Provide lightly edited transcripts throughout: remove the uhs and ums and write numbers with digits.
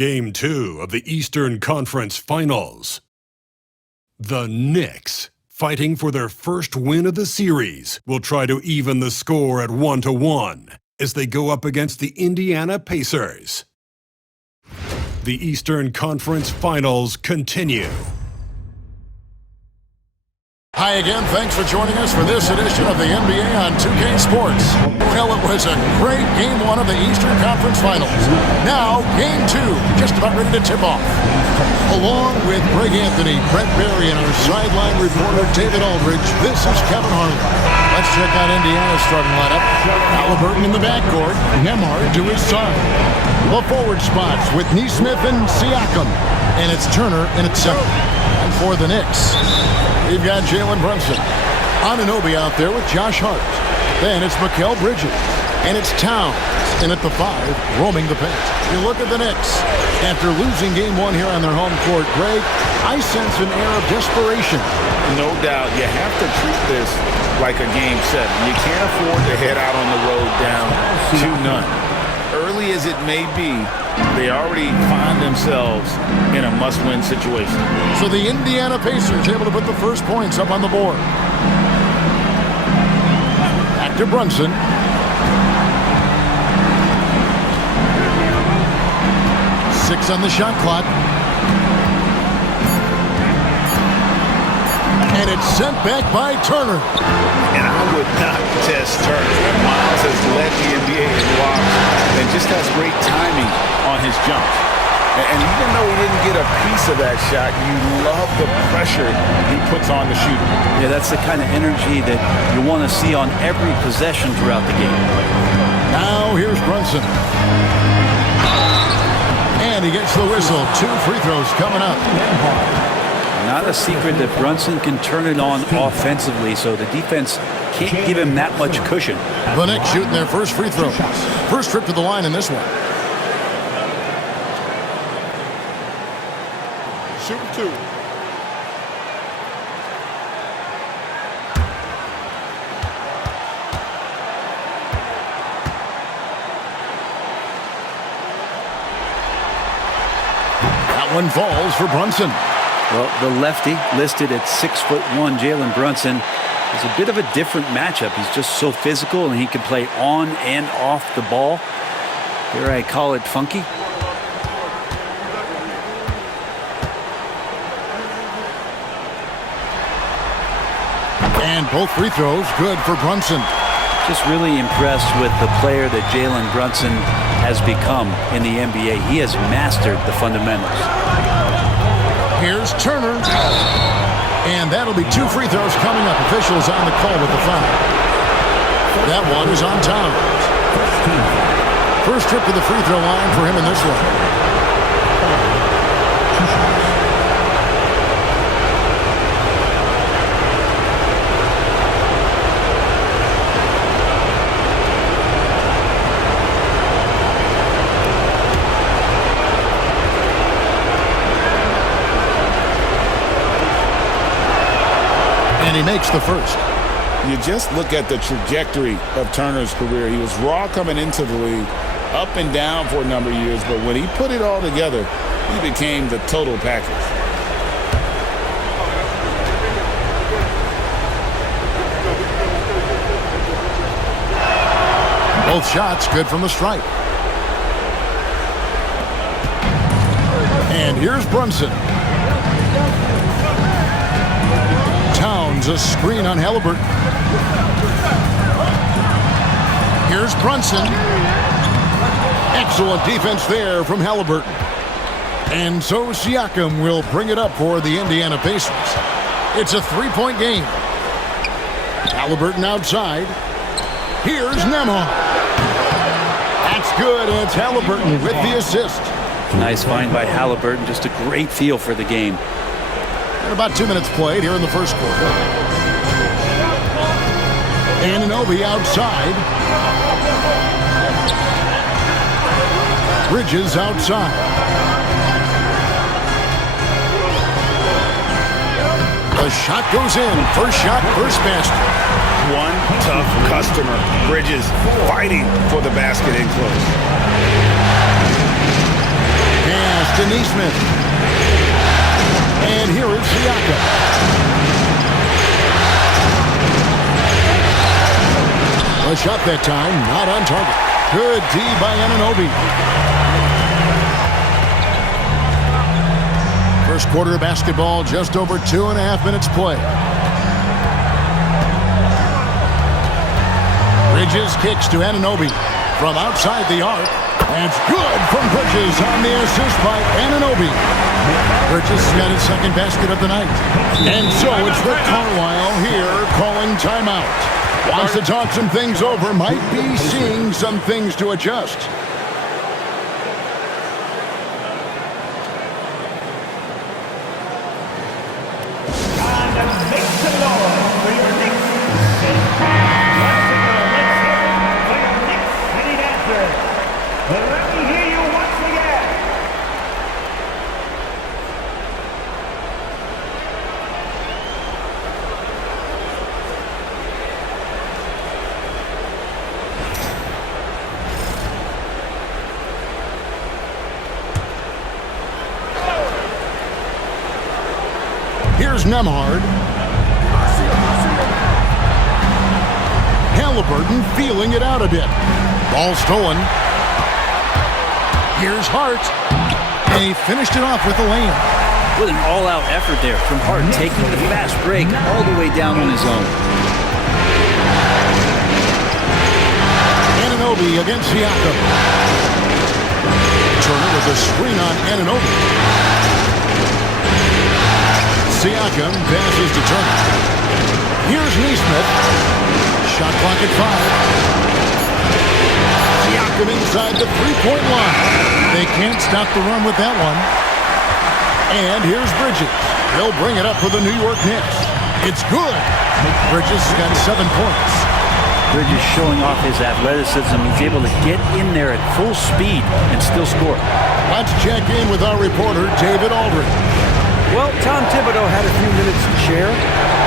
Game 2 of the Eastern Conference Finals. The Knicks, fighting for their first win of the series, will try to even the score at 1-1 as they go up against the Indiana Pacers. The Eastern Conference Finals continue. Hi again, thanks for joining us for this edition of the NBA on 2K Sports. Well, it was a great Game 1 of the Eastern Conference Finals. Now, Game 2, just about ready to tip off. Along with Greg Anthony, Brett Barry, and our sideline reporter David Aldridge, this is Kevin Harlan. Let's check out Indiana's starting lineup. Halliburton in the backcourt, Nembhard to his side. The forward spots with Nesmith and Siakam, and it's Turner in at center. And for the Knicks, we've got Jalen Brunson. Anunoby out there with Josh Hart. Then it's Mikal Bridges. And it's Towns in at the 5, roaming the paint. You look at the Knicks. After losing Game 1 here on their home court, Greg, I sense an air of desperation. No doubt. You have to treat this like a Game 7. You can't afford to head out on the road down 2-0. Early as it may be, they already find themselves in a must-win situation. So the Indiana Pacers able to put the first points up on the board. Back to Brunson. Six on the shot clock. And it's sent back by Turner. And I would not test Turner. Miles has led the NBA in blocks and just has great timing on his jumps. And even though he didn't get a piece of that shot, you love the pressure he puts on the shooter. Yeah, that's the kind of energy that you want to see on every possession throughout the game. Now here's Brunson. And he gets the whistle. 2 free throws coming up. Not a secret that Brunson can turn it on offensively, so the defense can't give him that much cushion. The Knicks shooting their first free throw. First trip to the line in this one. Shoot 2. That one falls for Brunson. Well, the lefty listed at 6'1", Jalen Brunson is a bit of a different matchup. He's just so physical, and he can play on and off the ball. Here I call it funky. And both free throws good for Brunson. Just really impressed with the player that Jalen Brunson has become in the NBA. He has mastered the fundamentals. Here's Turner. And that'll be 2 free throws coming up. Officials on the call with the foul. That one is on Towns. First trip to the free throw line for him in this one. And he makes the first. You just look at the trajectory of Turner's career. He was raw coming into the league, up and down for a number of years, but when he put it all together, he became the total package. Both shots good from the stripe. And here's Brunson. Towns, a screen on Halliburton. Here's Brunson. Excellent defense there from Halliburton. And so Siakam will bring it up for the Indiana Pacers. It's a 3-point game. Halliburton outside. Here's Nembhard. That's good, and it's Halliburton with the assist. Nice find by Halliburton. Just a great feel for the game. And about 2 minutes played here in the first quarter. Anunoby outside. Bridges outside. The shot goes in. First shot, first basket. One tough customer. Bridges fighting for the basket in close. And to Neesmith. And here is Siakam. A shot that time, not on target. Good D by Anunoby. First quarter of basketball, just over 2.5 minutes play. Bridges kicks to Anunoby from outside the arc. That's good from Bridges on the assist by Anunoby. Bridges got his second basket of the night. And so it's Rick Carlisle here calling timeout. Wants to talk some things over, might be seeing some things to adjust. Make some noise for your Knicks. For your Knicks city dancers. Let me hear you once again. Here's Nembhard. Halliburton feeling it out a bit. Ball stolen. Here's Hart. And he finished it off with a layup. With an all-out effort there from Hart, taking the fast break all the way down on his own. Anunoby against Siakam. Turner with a screen on Anunoby. Siakam passes to Turner. Here's Neesmith. Shot clock at 5. Siakam inside the three-point line. They can't stop the run with that one. And here's Bridges. He'll bring it up for the New York Knicks. It's good. Bridges got 7 points. Bridges showing off his athleticism. He's able to get in there at full speed and still score. Let's check in with our reporter, David Aldridge. Well, Tom Thibodeau had a few minutes to share.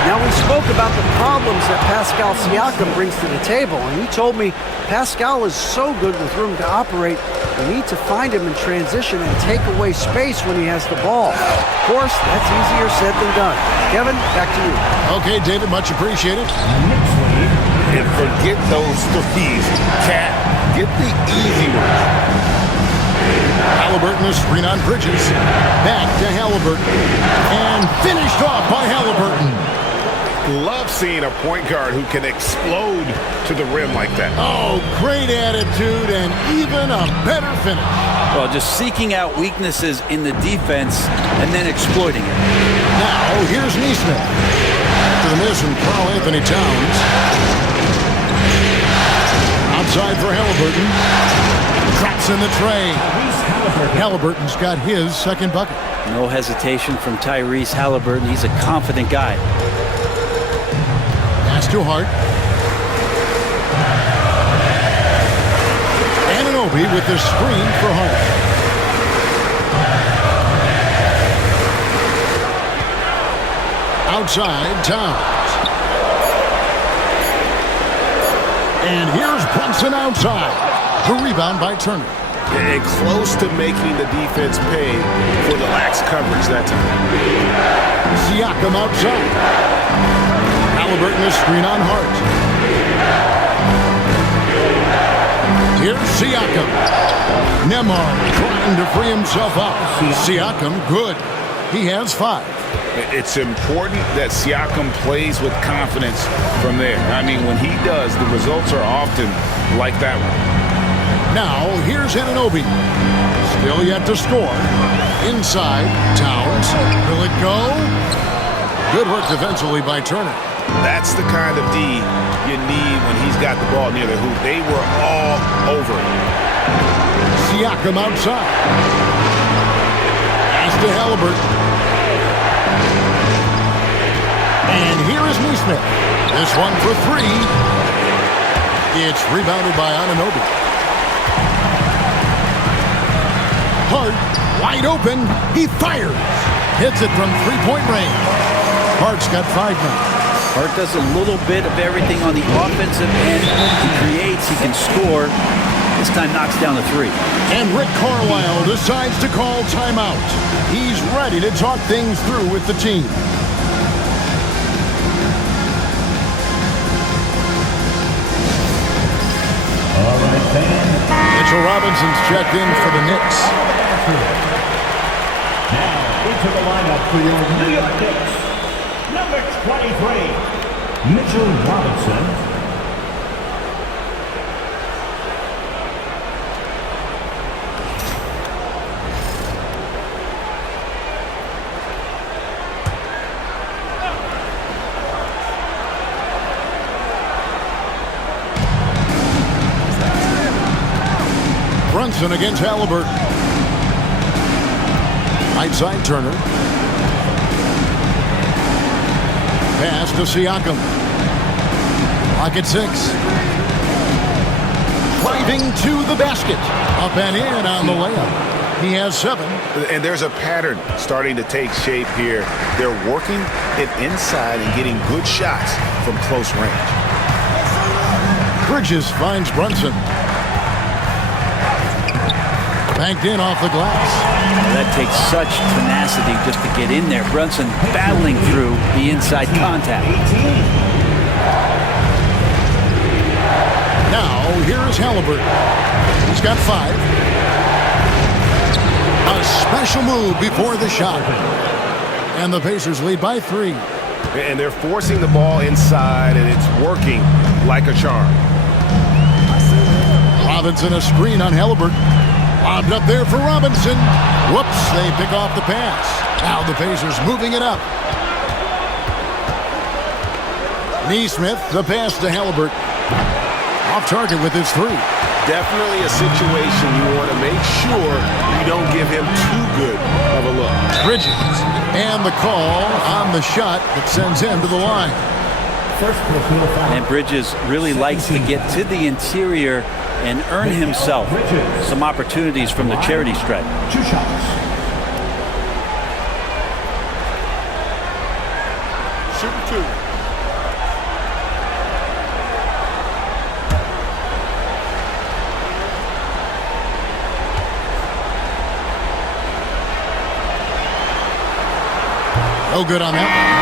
Now, we spoke about the problems that Pascal Siakam brings to the table, and he told me Pascal is so good with room to operate, we need to find him in transition and take away space when he has the ball. Of course, that's easier said than done. Kevin, back to you. Okay, David, much appreciated. And forget those threes. Cat, get the easy ones. Halliburton, a screen on Bridges. Back to Halliburton. And finished off by Halliburton. Love seeing a point guard who can explode to the rim like that. Oh, great attitude and even a better finish. Well, just seeking out weaknesses in the defense and then exploiting it. Now, here's Neesmith. To the miss from Karl Anthony Towns. Outside for Halliburton. Drops in the tray. Halliburton's got his second bucket. No hesitation from Tyrese Halliburton. He's a confident guy. Pass to Hart. Anunoby with the screen for Hart. Outside, Towns. And here's Brunson outside. The rebound by Turner. And close to making the defense pay for the lax coverage that time. Siakam outside. Halliburton a screen on Hart. Here's Siakam. Nembhard trying to free himself up. Siakam good. He has 5. It's important that Siakam plays with confidence from there. I mean, when he does, the results are often like that one. Now, here's Anunoby. Still yet to score. Inside, Towns. Will it go? Good work defensively by Turner. That's the kind of D you need when he's got the ball near the hoop. They were all over it. Siakam outside. Pass to Halliburton. And here is Neesmith. This one for 3. It's rebounded by Anunoby. Hart, wide open. He fires. Hits it from three-point range. Hart's got 5 now. Hart does a little bit of everything on the offensive end. He creates, he can score. this time knocks down the three. And Rick Carlisle decides to call timeout. He's ready to talk things through with the team. All right, fans. Mitchell Robinson's checked in for the Knicks. Now into the lineup for your New York Knicks. Number 23, Mitchell Robinson. Brunson against Halliburton. Right side Turner. Pass to Siakam. Clock at 6. Driving to the basket. Up and in on the layup. He has 7. And there's a pattern starting to take shape here. They're working it inside and getting good shots from close range. Bridges finds Brunson. Banked in off the glass. That takes such tenacity just to get in there. Brunson battling through the inside contact. Now, here is Halliburton. He's got 5. A special move before the shot. And the Pacers lead by 3. And they're forcing the ball inside, and it's working like a charm. Robinson a screen on Halliburton. Lobbed up there for Robinson. Whoops, they pick off the pass. Now the Pacers moving it up. Neesmith, the pass to Halliburton. Off target with his 3. Definitely a situation you want to make sure you don't give him too good of a look. Bridges. And the call on the shot that sends him to the line. And Bridges really likes to get to the interior and earn himself some opportunities from the charity stripe. 2 shots. Shoot 2. No good on that.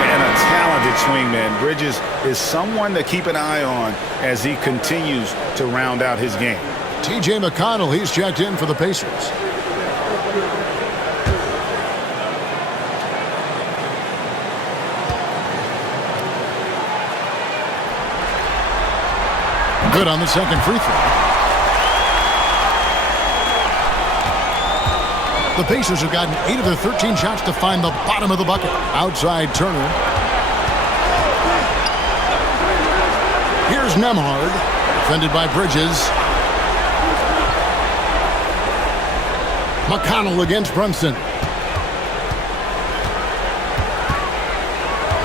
And a talented swingman. Bridges is someone to keep an eye on as he continues to round out his game. T.J. McConnell, he's checked in for the Pacers. Good on the second free throw. The Pacers have gotten 8 of their 13 shots to find the bottom of the bucket. Outside Turner. Here's Nembhard, defended by Bridges. McConnell against Brunson.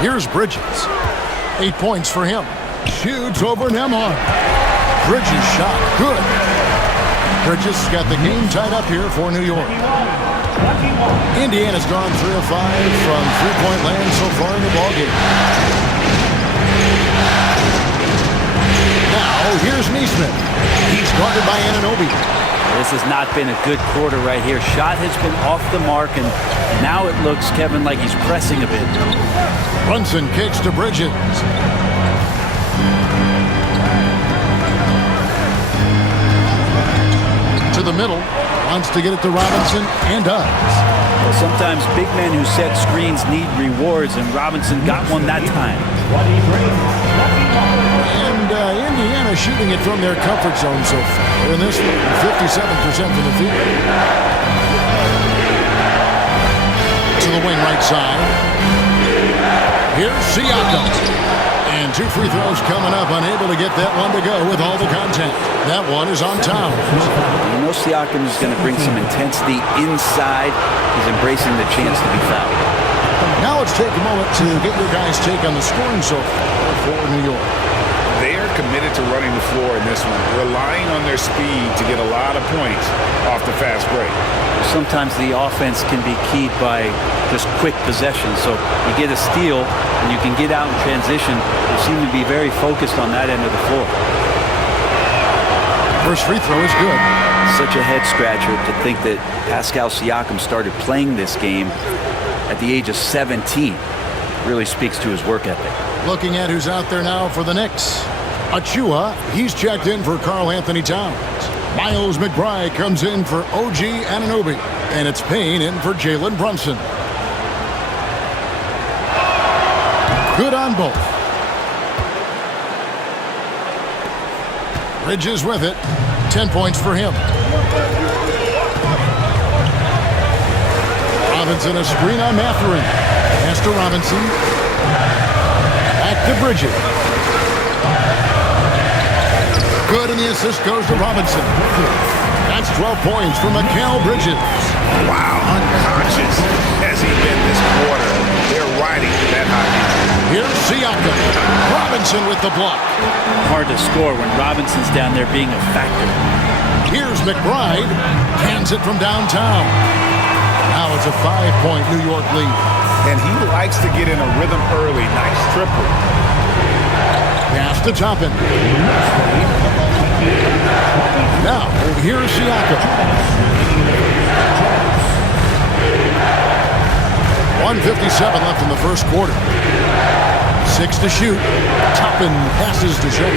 Here's Bridges. 8 points for him. Shoots over Nembhard. Bridges shot. Good. Bridges has got the game tied up here for New York. Indiana's gone 3 of 5 from three-point land so far in the ballgame. Now, here's Neesmith. He's guarded by Anunoby. This has not been a good quarter right here. Shot has been off the mark, and now it looks, Kevin, like he's pressing a bit. Brunson kicks to Bridges. To the middle. Wants to get it to Robinson, and does. Well, sometimes big men who set screens need rewards, and Robinson got one that time. And Indiana shooting it from their comfort zone so far in this one, 57% from the field. To the wing right side. Here's Siakam. And 2 free throws coming up, unable to get that one to go with all the content. That one is on time. You know Siakam is going to bring some intensity inside. He's embracing the chance to be fouled. Now let's take a moment to get your guys' take on the scoring so far for New York. They are committed to running the floor in this one, relying on their speed to get a lot of points off the fast break. Sometimes the offense can be keyed by just quick possession. So you get a steal and you can get out in transition. They seem to be very focused on that end of the floor. First free throw is good. Such a head scratcher to think that Pascal Siakam started playing this game at the age of 17. Really speaks to his work ethic. Looking at who's out there now for the Knicks. Achua, he's checked in for Karl Anthony Towns. Miles McBride comes in for OG Anunoby. And it's Payne in for Jalen Brunson. Good on both. Bridges with it. 10 points for him. Robinson, a screen on Mathurin. Pass to Robinson. Back to Bridges. Good, and the assist goes to Robinson. That's 12 points for Mikal Bridges. Wow, unconscious has he been this quarter. They're riding that high. Here's Siakam. Robinson with the block. Hard to score when Robinson's down there being a factor. Here's McBride. Hands it from downtown. Now it's a 5-point New York lead. And he likes to get in a rhythm early. Nice triple. Pass to Toppin. Now, here's Siakam. 1:57 left in the first quarter. 6 to shoot. Toppin passes to Shea.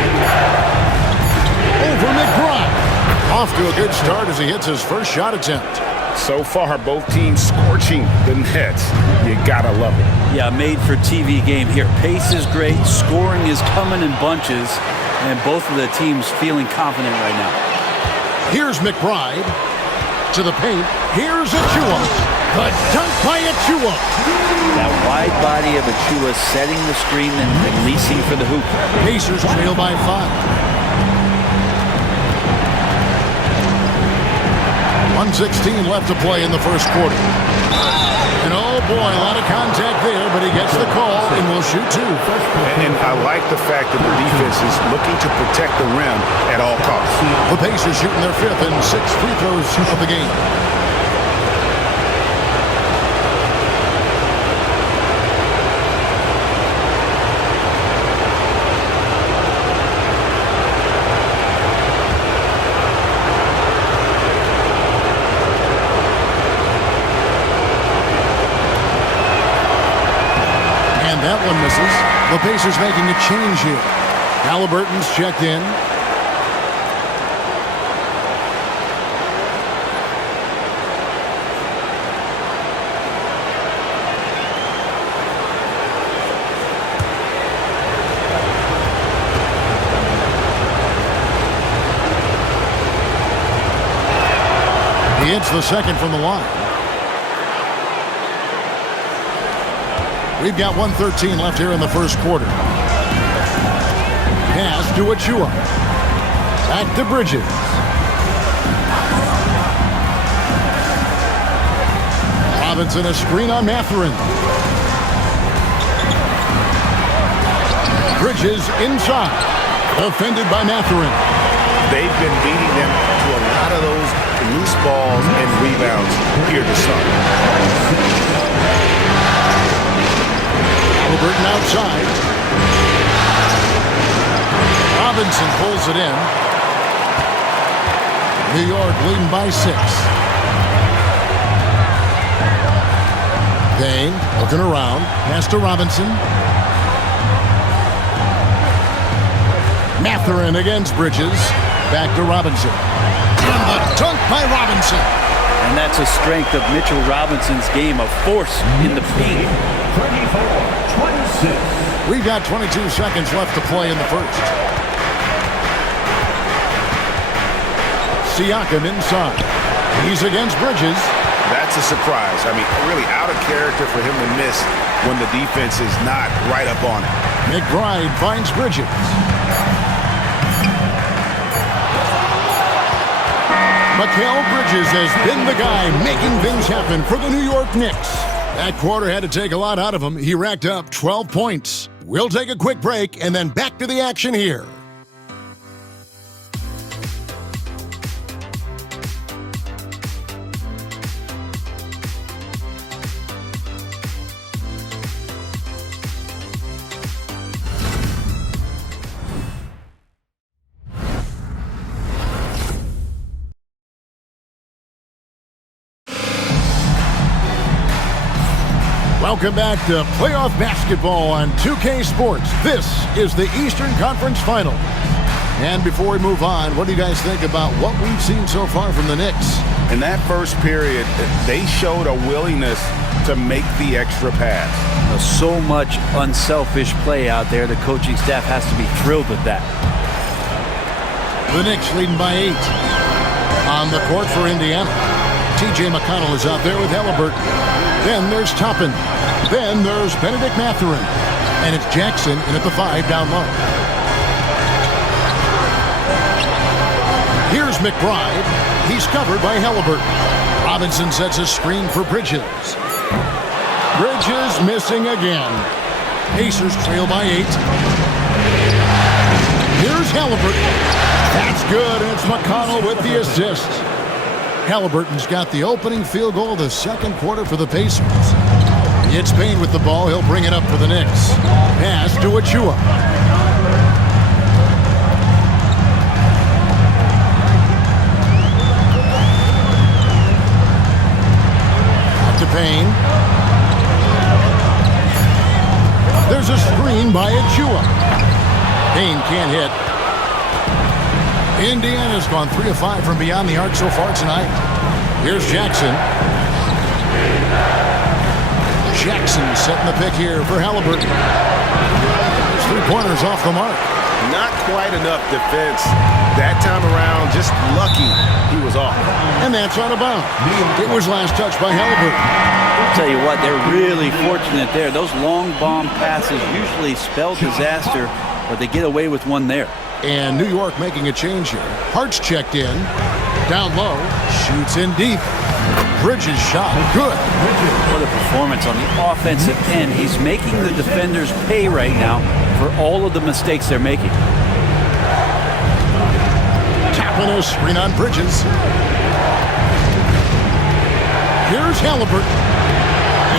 Over McBride. Off to a good start as he hits his first shot attempt. So far, both teams scorching the Nets. You gotta love it. Yeah, made for TV game here. Pace is great. Scoring is coming in bunches. And both of the teams feeling confident right now. Here's McBride. To the paint. Here's Achua. The dunk by Achua. That wide body of Achua setting the screen and releasing for the hoop. Pacers trail by 5. 1:16 left to play in the first quarter. And oh boy, a lot of contact there, but he gets the call and will shoot 2. And I like the fact that the defense is looking to protect the rim at all costs. The Pacers shooting their 5th and 6th free throws of the game. That one misses. The Pacers making a change here. Halliburton's checked in. He hits the second from the line. We've got 1:13 left here in the first quarter. Pass to Achua. Back to Bridges. Robinson, a screen on Mathurin. Bridges inside. Defended by Mathurin. They've been beating them to a lot of those loose balls and rebounds here to start. Burton outside. Robinson pulls it in. New York leading by 6. Payne looking around. Pass to Robinson. Mathurin against Bridges. Back to Robinson. And the dunk by Robinson. And that's a strength of Mitchell Robinson's game, a force in the paint. 34-26. We've got 22 seconds left to play in the first. Siakam inside. He's against Bridges. That's a surprise. I mean, really out of character for him to miss when the defense is not right up on it. McBride finds Bridges. Mikal Bridges has been the guy making things happen for the New York Knicks. That quarter had to take a lot out of him. He racked up 12 points. We'll take a quick break and then back to the action here. Welcome back to playoff basketball on 2K Sports. This is the Eastern Conference Final. And before we move on, what do you guys think about what we've seen so far from the Knicks? In that first period, they showed a willingness to make the extra pass. So much unselfish play out there. The coaching staff has to be thrilled with that. The Knicks leading by 8. On the court for Indiana, T.J. McConnell is out there with Halliburton. Then there's Toppin. Then there's Benedict Mathurin. And it's Jackson in at the 5 down low. Here's McBride. He's covered by Halliburton. Robinson sets a screen for Bridges. Bridges missing again. Pacers trail by 8. Here's Halliburton. That's good, and it's McConnell with the assist. Halliburton's got the opening field goal of the second quarter for the Pacers. It's Payne with the ball. He'll bring it up for the Knicks. Pass to Achua. Up to Payne. There's a screen by Achua. Payne can't hit. Indiana's gone 3 of 5 from beyond the arc so far tonight. Here's Jackson. Jackson setting the pick here for Halliburton. His 3-pointers off the mark. Not quite enough defense that time around. Just lucky he was off. And that's out of bounds. It was last touched by Halliburton. I'll tell you what, they're really fortunate there. Those long bomb passes usually spell disaster, but they get away with one there. And New York making a change here. Hart's checked in. Down low. Shoots in deep. Bridges shot. Good. What a performance on the offensive end. He's making the defenders pay right now for all of the mistakes they're making. Tapping a screen on Bridges. Here's Halliburton.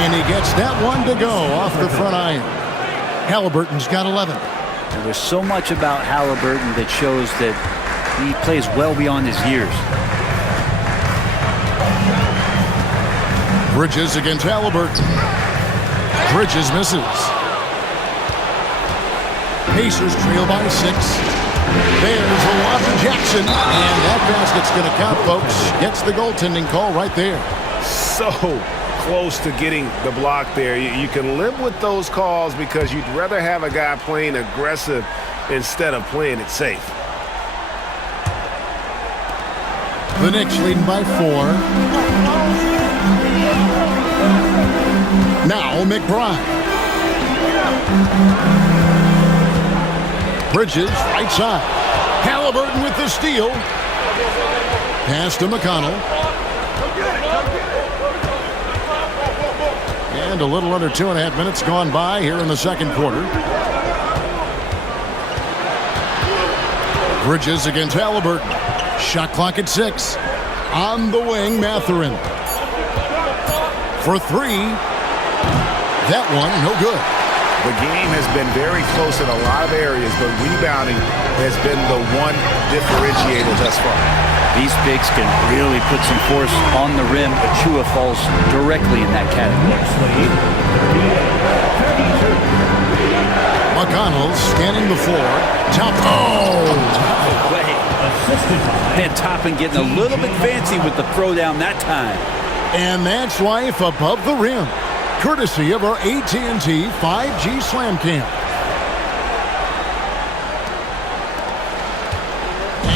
And he gets that one to go off the front iron. Halliburton's got 11. And there's so much about Halliburton that shows that he plays well beyond his years. Bridges against Halliburton. Bridges misses. Pacers trail by 6. There's a lob to Jackson. And that basket's going to count, folks. Gets the goaltending call right there. So close to getting the block there. You can live with those calls because you'd rather have a guy playing aggressive instead of playing it safe. The Knicks leading by 4. Now McBride. Bridges, right side. Halliburton with the steal. Pass to McConnell. And a little under 2.5 minutes gone by here in the second quarter. Bridges against Halliburton. Shot clock at 6. On the wing, Mathurin. For 3. That one, no good. The game has been very close in a lot of areas, but rebounding has been the one differentiator thus far. These bigs can really put some force on the rim. Achua falls directly in that category. McConnell scanning the floor. Top. Oh! Way. And Toppin getting a little bit fancy with the throwdown that time. And that's life above the rim. Courtesy of our AT&T 5G Slam Cam.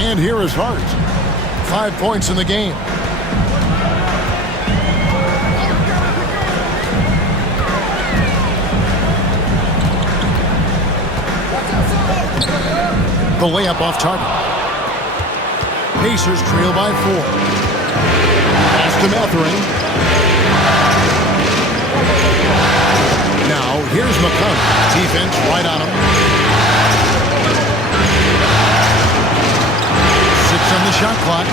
And here is Hart. 5 points in the game. The layup off target. Pacers trail by 4. Pass to Mathurin. Now, here's McConnell. Defense right on him. 6 on the shot clock.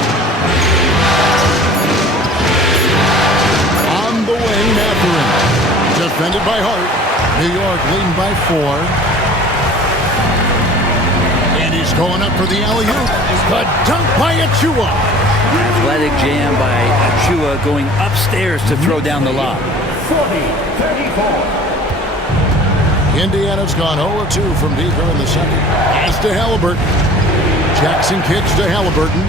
On the wing, Mathurin. Defended by Hart. New York leading by 4. And he's going up for the alley-oop. The dunk by Achua. Athletic jam by Achua going upstairs to throw down the lob. 40-34. Indiana's gone 0-2 from deep here in the second. Pass to Halliburton. Jackson kicks to Halliburton.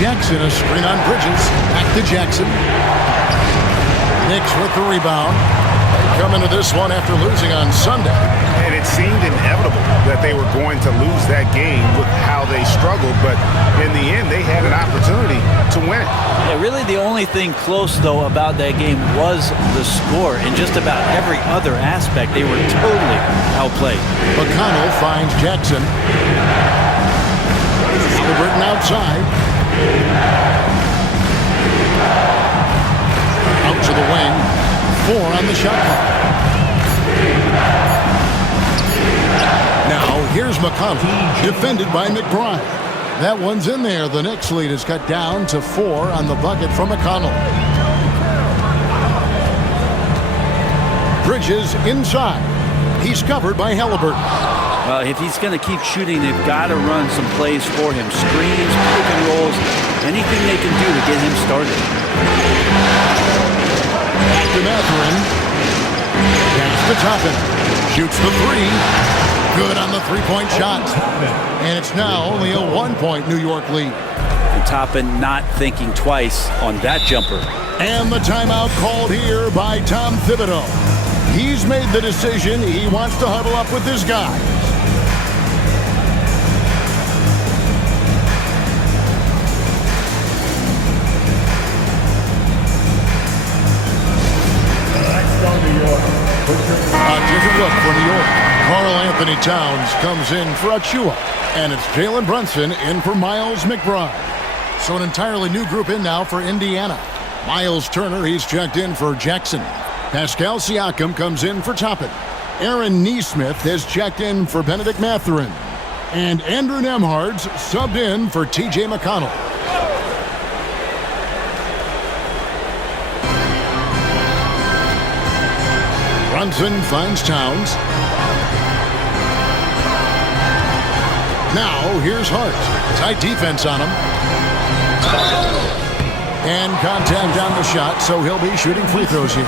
Jackson, a screen on Bridges. Back to Jackson. Knicks with the rebound. They come into this one after losing on Sunday. And it seemed inevitable that they were going to lose that game with how they struggled, but in the end, they had an opportunity to win it. Yeah, really the only thing close, though, about that game was the score. In just about every other aspect, they were totally outplayed. McConnell finds Jackson. Halliburton outside. Out to the wing. 4 on the shot clock. Now, here's McConnell, defended by McBride. That one's in there. The Knicks lead is cut down to 4 on the bucket from McConnell. Bridges inside. He's covered by Halliburton. Well, if he's going to keep shooting, they've got to run some plays for him. Screens, pick and rolls, anything they can do to get him started. Back to Mathurin. Pass to Toppin. Shoots the 3. Good on the three-point shot. And it's now only a 1-point New York lead. And Toppin not thinking twice on that jumper. And the timeout called here by Tom Thibodeau. He's made the decision. He wants to huddle up with his guy. A different look for New York. Karl Anthony Towns comes in for Achua. And it's Jalen Brunson in for Miles McBride. So an entirely new group in now for Indiana. Miles Turner, he's checked in for Jackson. Pascal Siakam comes in for Toppin. Aaron Nesmith has checked in for Benedict Mathurin. And Andrew Nembhard's subbed in for T.J. McConnell. Brunson finds Towns. Now, here's Hart. Tight defense on him. And contact on the shot, so he'll be shooting free throws here.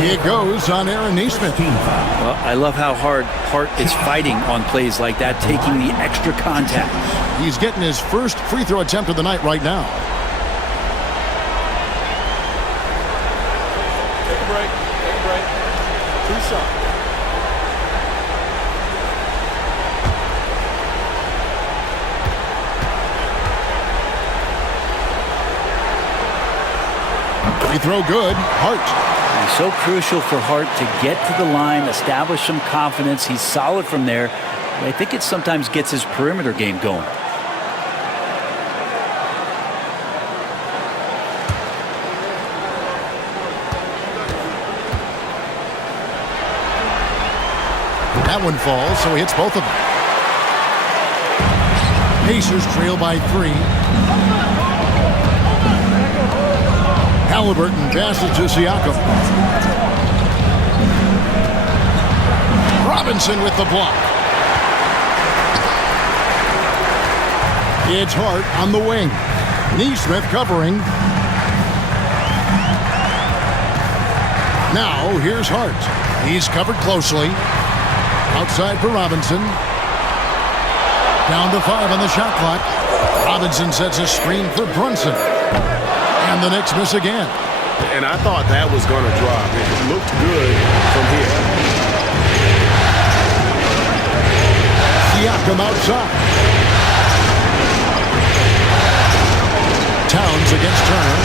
It goes on Aaron Nesmith. Well, I love how hard Hart is fighting on plays like that, taking the extra contact. He's getting his first free throw attempt of the night right now. Take a break. Take a break. 2 shots. Free throw good. Hart. It's so crucial for Hart to get to the line, establish some confidence. He's solid from there. I think it sometimes gets his perimeter game going. That one falls, so he hits both of them. Pacers trail by 3. Halliburton passes to Siakam. Robinson with the block. It's Hart on the wing. Nesmith covering. Now here's Hart. He's covered closely. Outside for Robinson. Down to 5 on the shot clock. Robinson sets a screen for Brunson. And the Knicks miss again. And I thought that was going to drop. It looked good from here. Siakam outside. Towns against Turner.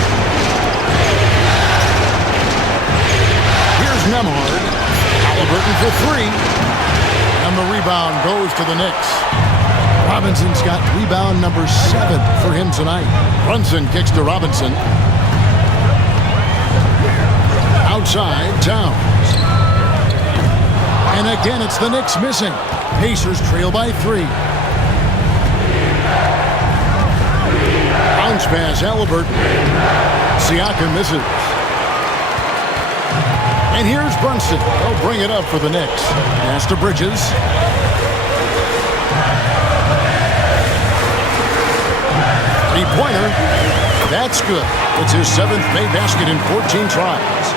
Here's Nembhard. Halliburton for 3. And the rebound goes to the Knicks. Robinson's got rebound number 7 for him tonight. Brunson kicks to Robinson. Outside, Towns. And again, it's the Knicks missing. Pacers trail by 3. Bounce pass, Halliburton. Siakam misses. And here's Brunson. They'll bring it up for the Knicks. Pass to Bridges. Three-pointer. That's good. It's his 7th made basket in 14 tries.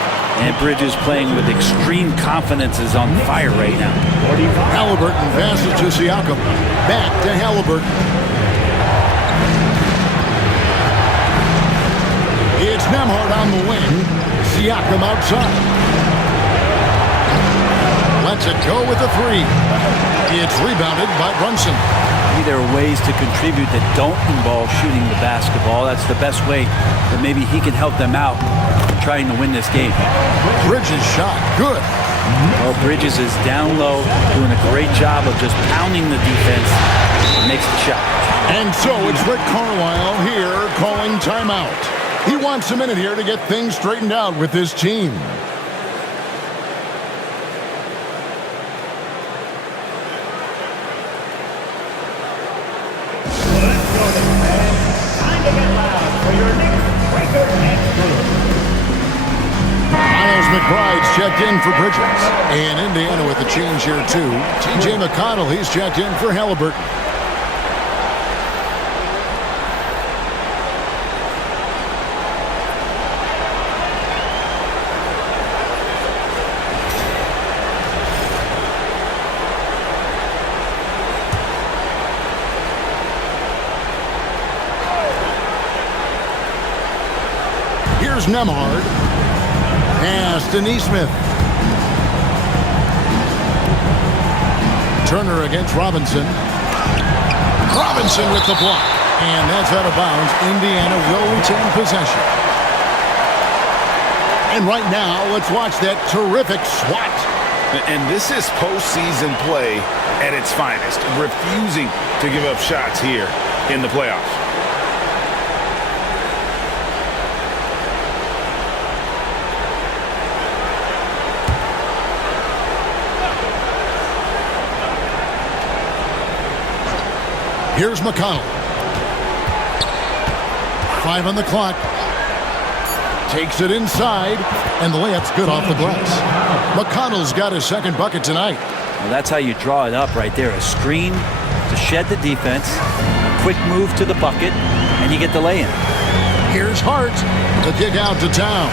And Bridges playing with extreme confidence is on fire right now. Halliburton passes to Siakam. Back to Halliburton. It's Nembhard on the wing. Siakam outside. Lets it go with a 3. It's rebounded by Brunson. Maybe there are ways to contribute that don't involve shooting the basketball. That's the best way that maybe he can help them out in trying to win this game. Bridges shot. Good. Well, Bridges is down low, doing a great job of just pounding the defense. Makes the shot. And so it's Rick Carlisle here calling timeout. He wants a minute here to get things straightened out with his team. McBride's checked in for Bridges. And Indiana with a change here, too. T.J. McConnell, he's checked in for Halliburton. Here's Nembhard. Pass to Nesmith. Turner against Robinson. Robinson with the block. And that's out of bounds. Indiana will retain possession. And right now, let's watch that terrific swat. And this is postseason play at its finest. Refusing to give up shots here in the playoffs. Here's McConnell. 5 on the clock. Takes it inside, and the layup's good off the glass. McConnell's got his 2nd bucket tonight. Well, that's how you draw it up right there. A screen to shed the defense, a quick move to the bucket, and you get the lay-in. Here's Hart. The kick out to Towns.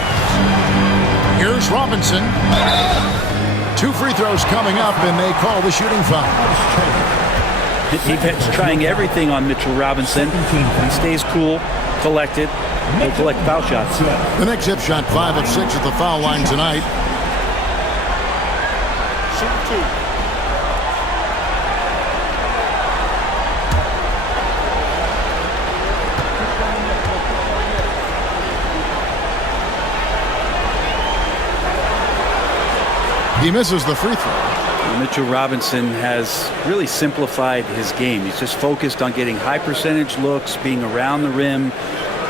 Here's Robinson. 2 free throws coming up, and they call the shooting foul. Defense trying everything on Mitchell Robinson. He stays cool, collected. He'll collect foul shots. The Knicks have shot 5 of 6 at the foul line tonight. He misses the free throw. Mitchell Robinson has really simplified his game. He's just focused on getting high percentage looks, being around the rim,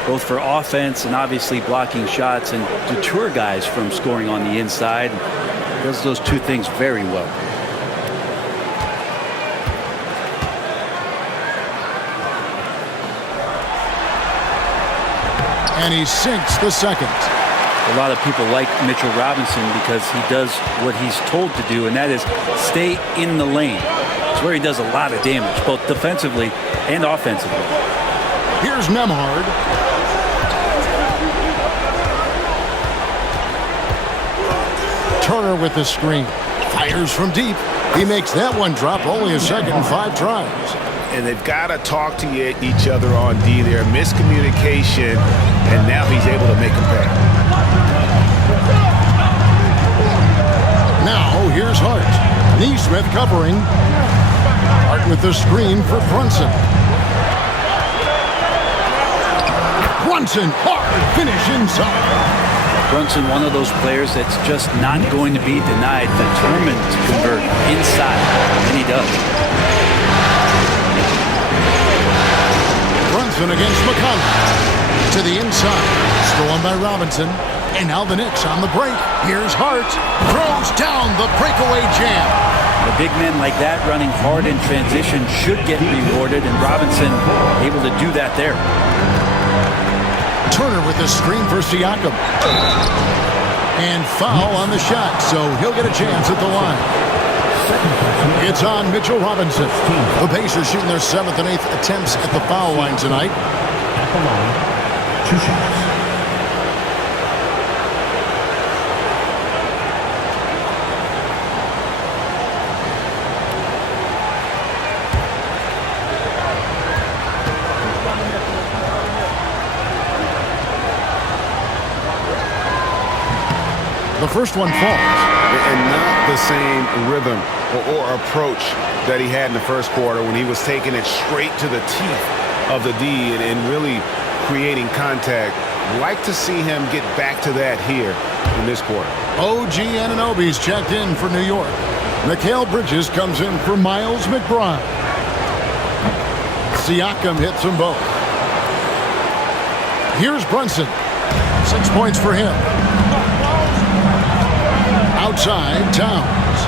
both for offense and obviously blocking shots, and deter guys from scoring on the inside. He does those 2 things very well. And he sinks the 2nd. A lot of people like Mitchell Robinson because he does what he's told to do, and that is stay in the lane. It's where he does a lot of damage, both defensively and offensively. Here's Nembhard. Turner with the screen. Fires from deep. He makes that one drop. Only a 2nd, 5 tries. And they've got to talk to each other on D there. Miscommunication, and now he's able to make them pay. Now, here's Hart. Nesmith covering. Hart with the screen for Brunson. Brunson, hard finish inside. Brunson, one of those players that's just not going to be denied, determined to convert inside, and he does. Brunson against McConnell. To the inside. Stolen by Robinson. And now the Knicks on the break. Here's Hart. Throws down the breakaway jam. A big man like that running hard in transition should get rewarded, and Robinson able to do that there. Turner with the screen for Siakam. And foul on the shot, so he'll get a chance at the line. It's on Mitchell Robinson. The Pacers shooting their 7th and 8th attempts at the foul line tonight. At the line, 2 shots. The first one falls. And not the same rhythm or approach that he had in the first quarter when he was taking it straight to the teeth of the D and really creating contact. Like to see him get back to that here in this quarter. OG Anunoby's checked in for New York. Mikal Bridges comes in for Miles McBride. Siakam hits them both. Here's Brunson. 6 points for him. Outside, Towns.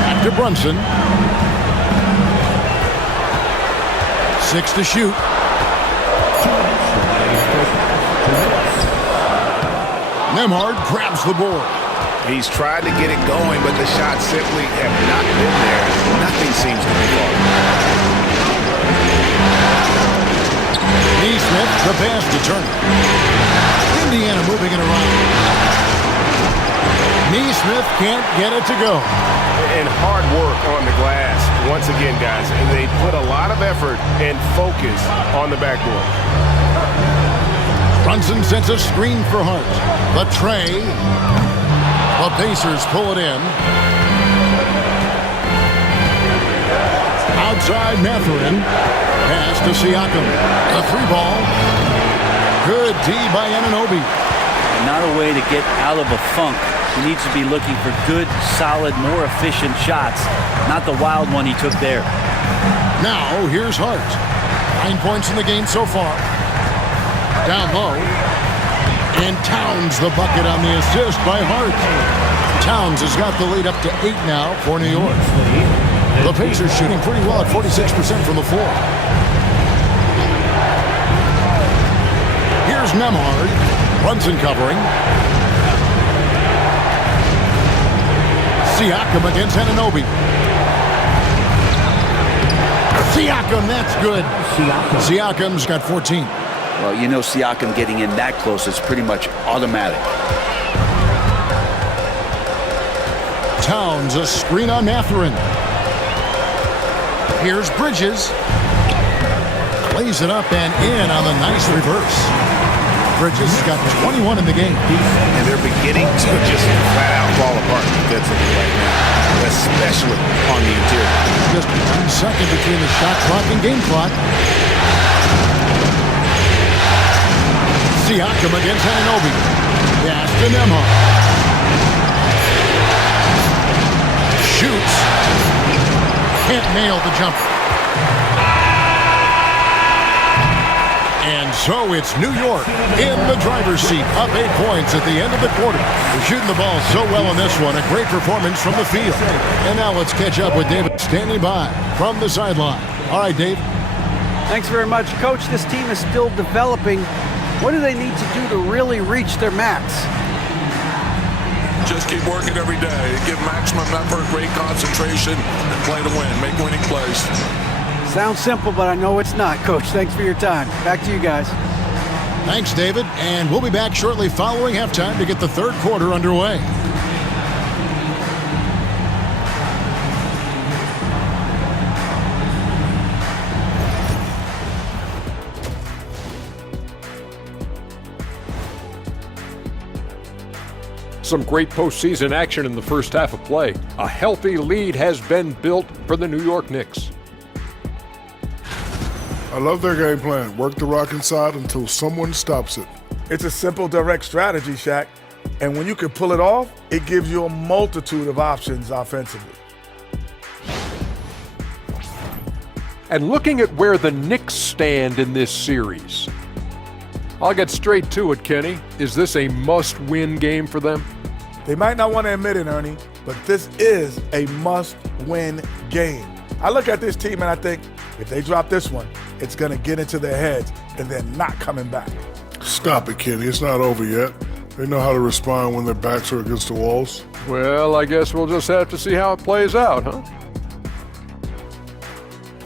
Back to Brunson. 6 to shoot. Nembhard grabs the board. He's tried to get it going, but the shots simply have not been there. Nothing seems to be falling. Neesmith, the pass to Turner. Indiana moving it around. Neesmith can't get it to go. And hard work on the glass. Once again, guys, they put a lot of effort and focus on the backboard. Brunson sends a screen for Hart. The tray. The Pacers pull it in. Outside Mathurin. Pass to Siakam. The 3-ball. Good D by Anunoby. Not a way to get out of a funk. He needs to be looking for good, solid, more efficient shots, not the wild one he took there. Now, here's Hart. 9 points in the game so far. Down low. And Towns the bucket on the assist by Hart. Towns has got the lead up to 8 now for New York. The Pacers shooting pretty well at 46% from the floor. Here's Nembhard. Brunson covering. Siakam against Anunoby. Siakam, that's good. Siakam's got 14. Well, you know Siakam getting in that close is pretty much automatic. Towns, a screen on Mathurin. Here's Bridges. Plays it up and in on the nice reverse. Bridges has got 21 in the game. And they're beginning to just flat out fall apart defensively right now, especially on the interior. Just 1 second between the shot clock and game clock. Siakam against Anunoby. Pass to Nembhard. Shoots. Can't nail the jumper. And so it's New York in the driver's seat, up 8 points at the end of the quarter. They're shooting the ball so well in this one. A great performance from the field. And now let's catch up with David standing by from the sideline. All right, Dave. Thanks very much, Coach. This team is still developing. What do they need to do to really reach their max? Just keep working every day. Give maximum effort, great concentration, and play to win. Make winning plays. Sounds simple, but I know it's not, Coach. Thanks for your time. Back to you guys. Thanks, David. And we'll be back shortly following halftime to get the third quarter underway. Some great postseason action in the first half of play. A healthy lead has been built for the New York Knicks. I love their game plan. Work the rock inside until someone stops it. It's a simple, direct strategy, Shaq. And when you can pull it off, it gives you a multitude of options offensively. And looking at where the Knicks stand in this series, I'll get straight to it, Kenny. Is this a must-win game for them? They might not want to admit it, Ernie, but this is a must-win game. I look at this team and I think, if they drop this one, it's going to get into their heads and they're not coming back. Stop it, Kenny. It's not over yet. They know how to respond when their backs are against the walls. Well, I guess we'll just have to see how it plays out, huh?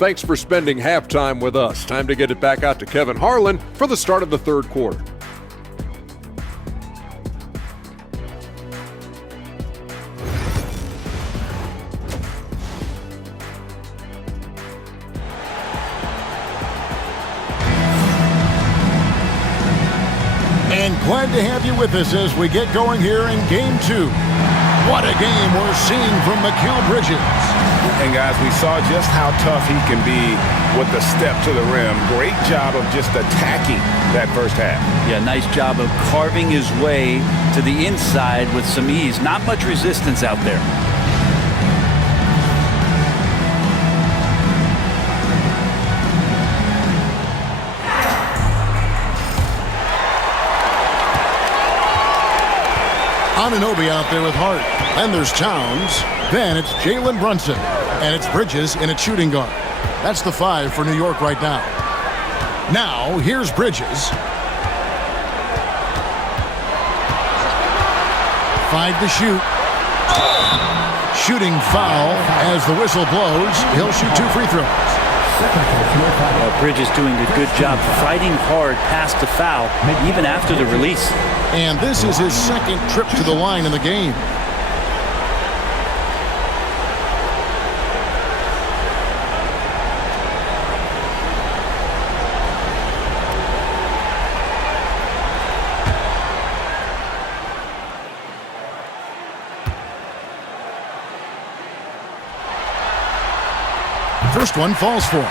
thanks for spending halftime with us. Time to get it back out to Kevin Harlan for the start of the third quarter. And glad to have you with us as we get going here in Game 2. What a game we're seeing from Mikal Bridges. And guys, we saw just how tough he can be with the step to the rim. Great job of just attacking that first half. Yeah, nice job of carving his way to the inside with some ease. Not much resistance out there. Anunoby out there with Hart. Then there's Towns. Then it's Jalen Brunson. And it's Bridges in a shooting guard. That's the 5 for New York right now. Now, here's Bridges. 5 to shoot. Shooting foul as the whistle blows. He'll shoot 2 free throws. Bridges doing a good job fighting hard past the foul, even after the release. And this is his second trip to the line in the game. First one falls for him.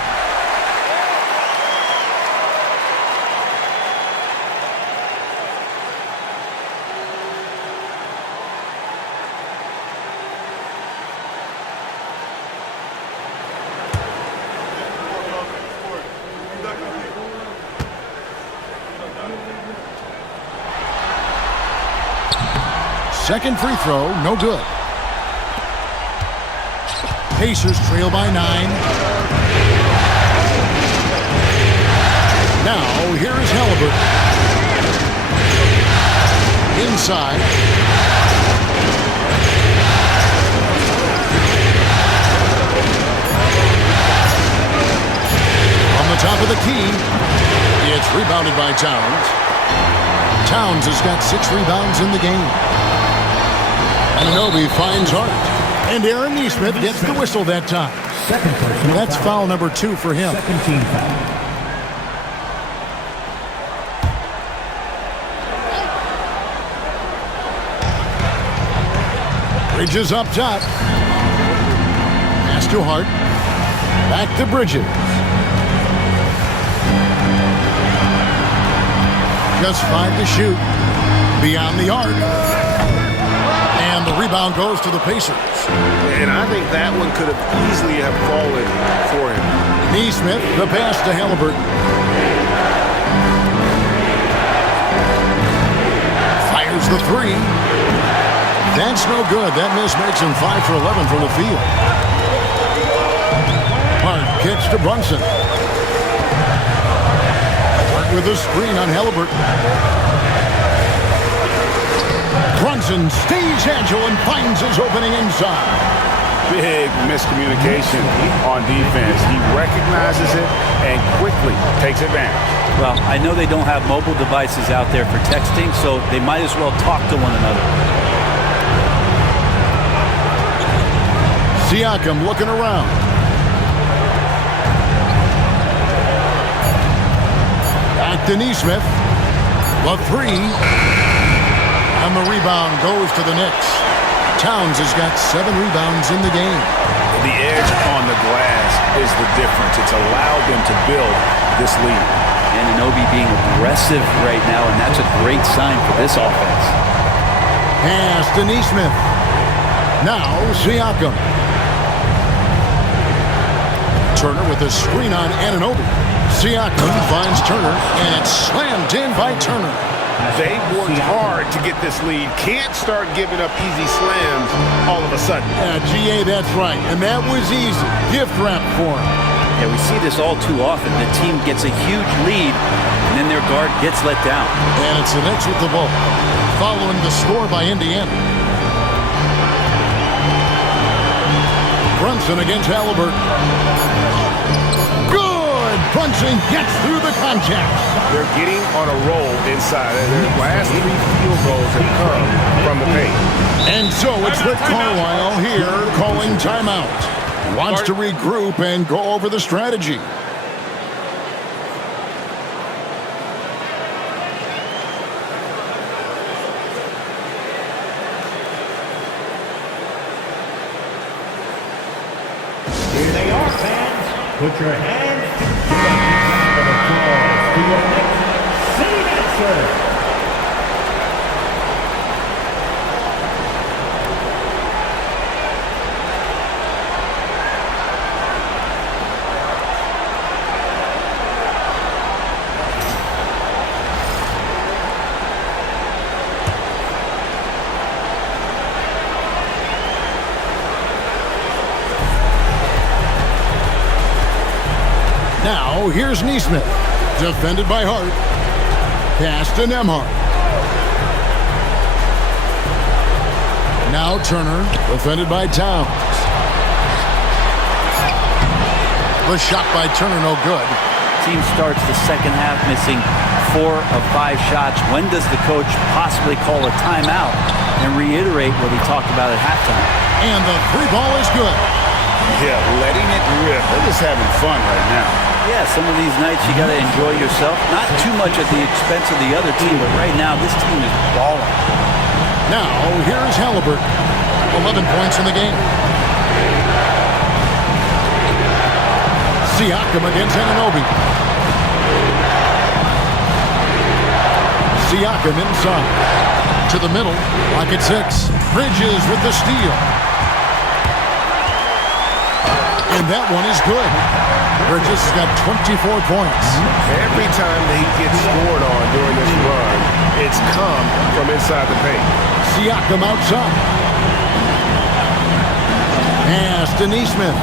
Second free throw, no good. Pacers trail by 9. Now, here is Halliburton. Inside. On the top of the key. It's rebounded by Towns. Towns has got 6 rebounds in the game. Anunoby finds Hart. And Aaron Nesmith gets the whistle that time. That's foul number 2 for him. Bridges up top. Pass to Hart. Back to Bridges. Just 5 to shoot. Beyond the arc. And the rebound goes to the Pacers. And I think that one could have easily have fallen for him. Nesmith, the pass to Halliburton. Fires the 3. That's no good. That miss makes him 5 for 11 from the field. Hart kicks to Brunson. Hart with a screen on Halliburton. Brunson stays agile and finds his opening inside. Big miscommunication on defense. He recognizes it and quickly takes advantage. Well, I know they don't have mobile devices out there for texting, so they might as well talk to one another. Siakam looking around. Back to Nesmith. The 3. And the rebound goes to the Knicks. Towns has got 7 rebounds in the game. The edge on the glass is the difference. It's allowed them to build this lead. Anunoby being aggressive right now, and that's a great sign for this offense. Pass to Nesmith. Now Siakam. Turner with a screen on Anunoby. Siakam finds Turner, and it's slammed in by Turner. They worked hard to get this lead. Can't start giving up easy slams all of a sudden. Yeah, GA, that's right. And that was easy. Gift wrap for him. Yeah, we see this all too often. The team gets a huge lead, and then their guard gets let down. And it's the Knicks with the ball, following the score by Indiana. Brunson against Halliburton. Brunson gets through the contact. They're getting on a roll inside. Their last 3 field goals have come from the paint. And so it's Rick Carlisle here calling timeout. Wants to regroup and go over the strategy. Here they are, fans. Put your hands together to your next city dancer. Now, here's Neesmith. Defended by Hart. Pass to Nembhard. Now Turner. Defended by Towns. The shot by Turner, no good. Team starts the second half missing 4 of 5 shots. When does the coach possibly call a timeout and reiterate what he talked about at halftime? And the 3 ball is good. Yeah, letting it rip. They're just having fun right now. Yeah, some of these nights you got to enjoy yourself. Not too much at the expense of the other team, but right now this team is balling. Now, here's Halliburton. 11 points in the game. Siakam against Anunoby. Siakam inside. To the middle, Rocket 6. Bridges with the steal. And that one is good. Bridges has got 24 points. Every time that he gets scored on during this run, it's come from inside the paint. Siakam outside. Pass to Neesmith.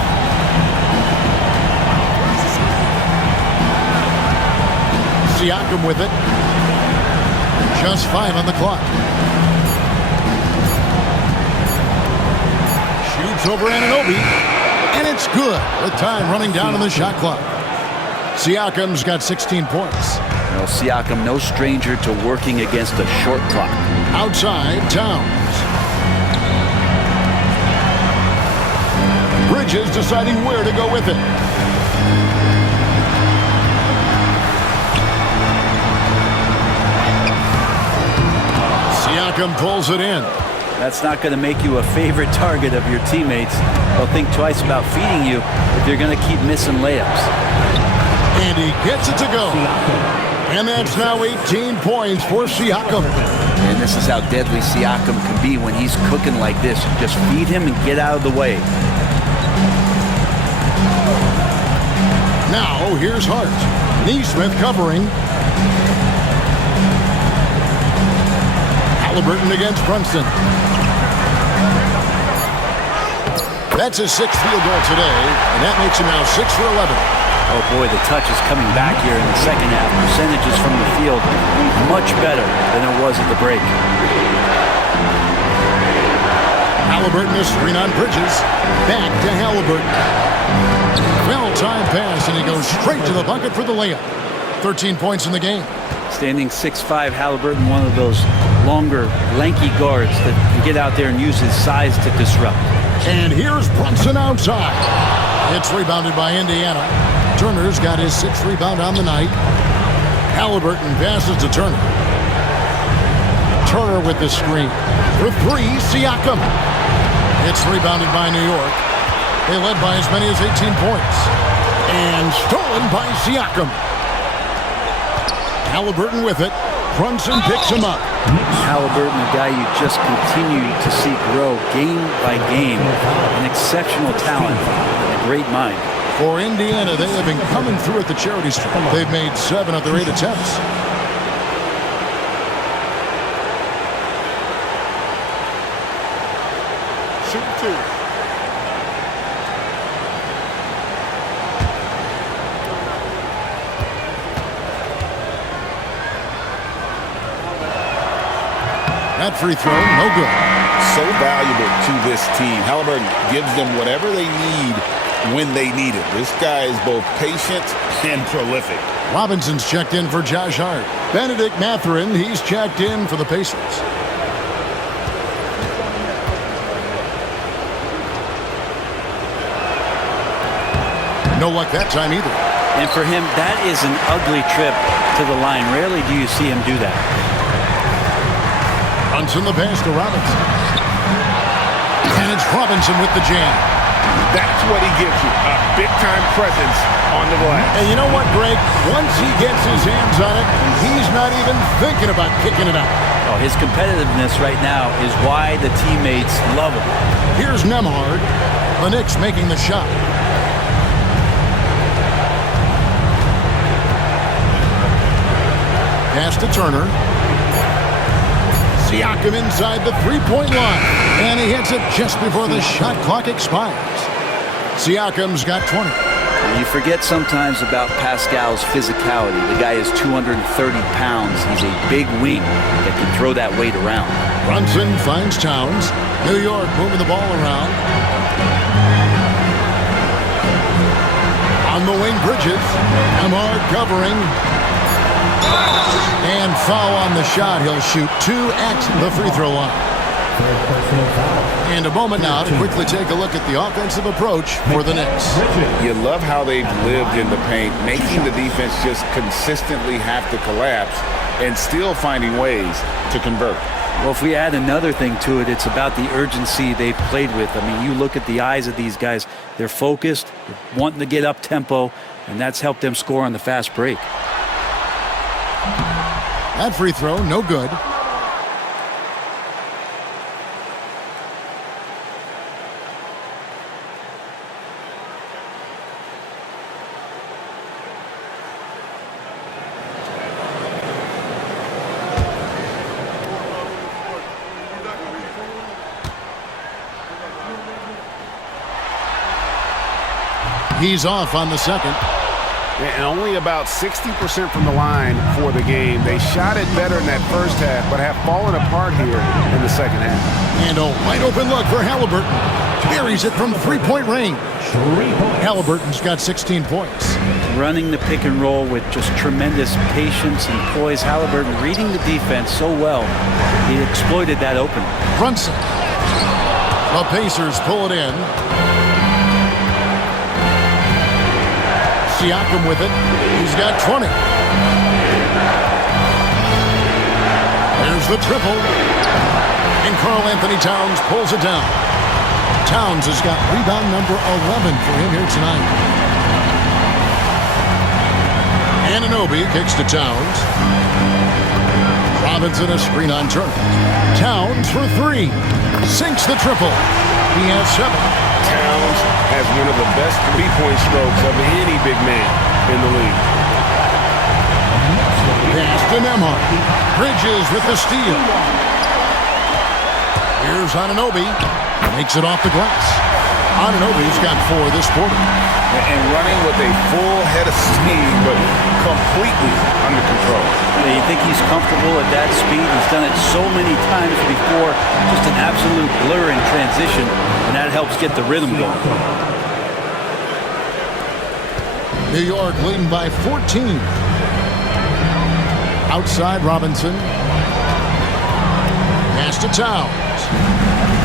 Siakam with it. Just 5 on the clock. Shoots over Anunoby. And it's good with time running down on the shot clock. Siakam's got 16 points. Well, Siakam, no stranger to working against a short clock. Outside, Towns. Bridges deciding where to go with it. Siakam pulls it in. That's not going to make you a favorite target of your teammates. They'll think twice about feeding you if you're going to keep missing layups. And he gets it to go. And that's now 18 points for Siakam. And this is how deadly Siakam can be when he's cooking like this. Just feed him and get out of the way. Now, here's Hart. Neesmith covering. Halliburton against Brunson. That's his 6th field goal today, and that makes him now 6 for 11. Oh boy, the touch is coming back here in the second half. Percentages from the field much better than it was at the break. Halliburton is screen on Bridges. Back to Halliburton. Well-timed pass, and he goes straight to the bucket for the layup. 13 points in the game. Standing 6'5", Halliburton, one of those longer, lanky guards that can get out there and use his size to disrupt. And here's Brunson outside. It's rebounded by Indiana. Turner's got his 6th rebound on the night. Halliburton passes to Turner. Turner with the screen. For 3, Siakam. It's rebounded by New York. They led by as many as 18 points. And stolen by Siakam. Halliburton with it. Brunson picks him up. Halliburton, a guy you just continue to see grow game by game. An exceptional talent and a great mind. For Indiana, they have been coming through at the charity stripe. They've made 7 of their 8 attempts. Shoot 2. That free throw, no good. So valuable to this team. Halliburton gives them whatever they need when they need it. This guy is both patient and prolific. Robinson's checked in for Josh Hart. Benedict Mathurin, he's checked in for the Pacers. No luck that time either. And for him, that is an ugly trip to the line. Rarely do you see him do that. Brunson the pass to Robinson. And it's Robinson with the jam. That's what he gives you, a big-time presence on the glass. And you know what, Greg? Once he gets his hands on it, he's not even thinking about kicking it out. Oh, his competitiveness right now is why the teammates love him. Here's Nembhard. The Knicks making the shot. Pass to Turner. Siakam inside the three-point line. And he hits it just before the shot clock expires. Siakam's got 20. You forget sometimes about Pascal's physicality. The guy is 230 pounds. He's a big wing that can throw that weight around. Brunson finds Towns. New York moving the ball around. On the wing, Bridges. Amar covering. And foul on the shot. He'll shoot 2 at the free throw line. And a moment now to quickly take a look at the offensive approach for the Knicks. You love how they've lived in the paint, making the defense just consistently have to collapse and still finding ways to convert. Well, if we add another thing to it, it's about the urgency they've played with. I mean, you look at the eyes of these guys. They're focused, they're wanting to get up tempo, and that's helped them score on the fast break. That free throw, no good. He's off on the second. And only about 60% from the line for the game. They shot it better in that first half, but have fallen apart here in the second half. And a wide open look for Halliburton. Buries it from three-point range. Halliburton's got 16 points. Running the pick and roll with just tremendous patience and poise. Halliburton reading the defense so well. He exploited that opening. Brunson. The Pacers pull it in. Siakam with it. He's got 20. There's the triple. And Karl Anthony Towns pulls it down. Towns has got rebound number 11 for him here tonight. Anunoby kicks to Towns. Robinson a screen on Turner. Towns for 3. Sinks the triple. He has 7. Towns has one of the best three-point strokes of any big man in the league. Pass to Nembhard. Bridges with the steal. Here's Anunoby. Makes it off the glass. Anunoby's got 4 this quarter. And running with a full head of steam, but completely under control. You think he's comfortable at that speed? He's done it so many times before. Just an absolute blur in transition, and that helps get the rhythm going. New York leading by 14. Outside Robinson. Pass to Towns.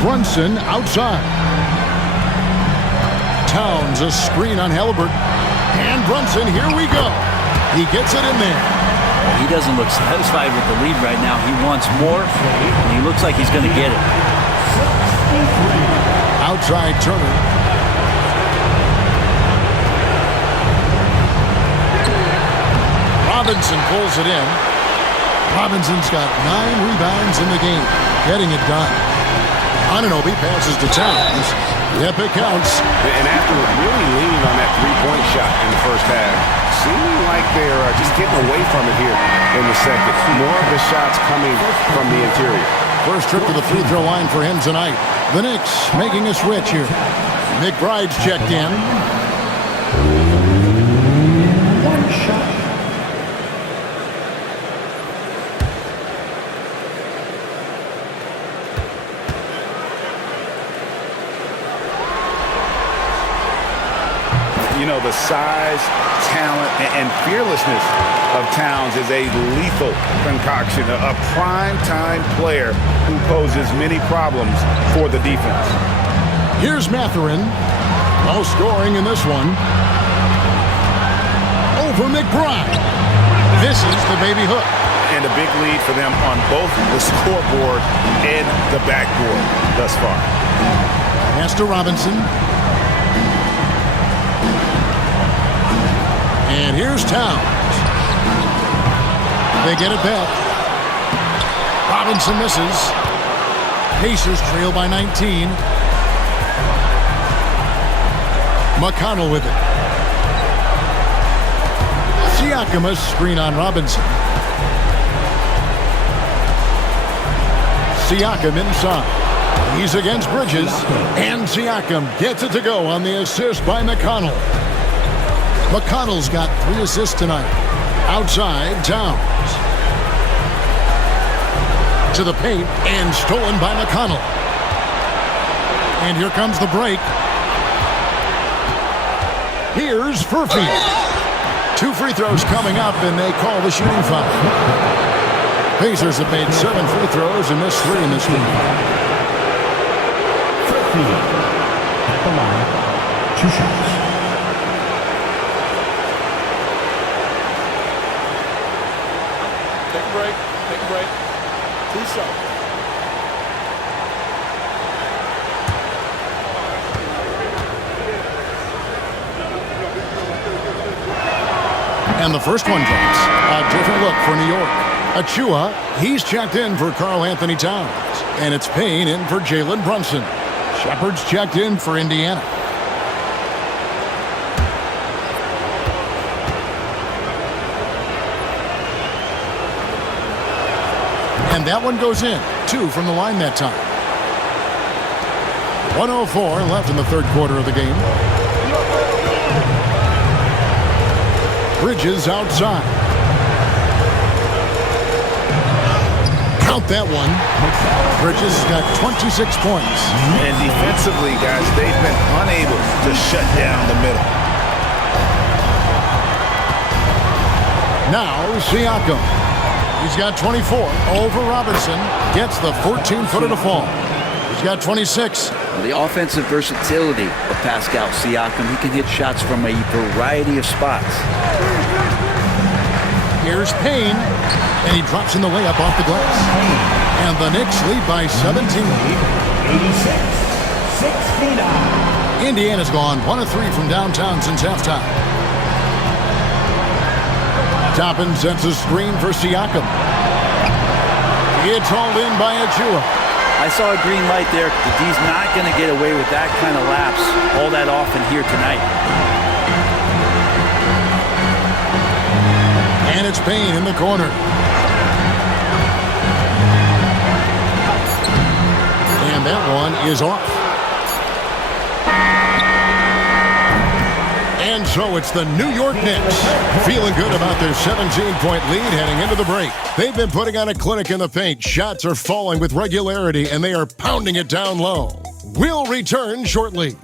Brunson outside. Towns a screen on Halliburton. And Brunson, here we go. He gets it in there. He doesn't look satisfied with the lead right now. He wants more, and he looks like he's going to get it. Outside Turner. Robinson pulls it in. Robinson's got 9 rebounds in the game, getting it done. Anunoby passes to Towns. Yep, it counts. And after really leaning on that three-point shot in the first half, seeming like they're just getting away from it here in the second. More of the shots coming from the interior. First trip to the free throw line for him tonight. The Knicks making a switch here. McBride's checked in. 1 shot. size, talent, and fearlessness of Towns is a lethal concoction, a prime-time player who poses many problems for the defense. Here's Mathurin. No scoring in this one. Over McBride. This is the baby hook. And a big lead for them on both the scoreboard and the backboard thus far. Pass to Robinson. And here's Towns. They get it back. Robinson misses. Pacers trail by 19. McConnell with it. Siakam a screen on Robinson. Siakam inside. He's against Bridges. And Siakam gets it to go on the assist by McConnell. McConnell's got 3 assists tonight. Outside, Towns. To the paint and stolen by McConnell. And here comes the break. Here's Furphy. 2 free throws coming up, and they call the shooting foul. Pacers have made 7 free throws and missed 3 in this game. At the line, 2 shots. Take a break. Take a break. 2 shots. And the first one drops. A different look for New York. Achua, he's checked in for Karl Anthony Towns. And it's Payne in for Jalen Brunson. Shepard's checked in for Indiana. And that one goes in. 2 from the line that time. 1:04 left in the third quarter of the game. Bridges outside. Count that one. Bridges has got 26 points. And defensively, guys, they've been unable to shut down the middle. Now Siakam. He's got 24 over Robinson. Gets the 14-footer to fall. He's got 26. The offensive versatility of Pascal Siakam. He can hit shots from a variety of spots. Here's Payne, and he drops in the layup off the glass. And the Knicks lead by 17. 86-69. Indiana's gone 1 of 3 from downtown since halftime. Toppin sets a screen for Siakam. It's hauled in by Achua. I saw a green light there. The D's not going to get away with that kind of lapse all that often here tonight. And it's Payne in the corner. And that one is off. And so it's the New York Knicks feeling good about their 17-point lead heading into the break. They've been putting on a clinic in the paint. Shots are falling with regularity, and they are pounding it down low. We'll return shortly.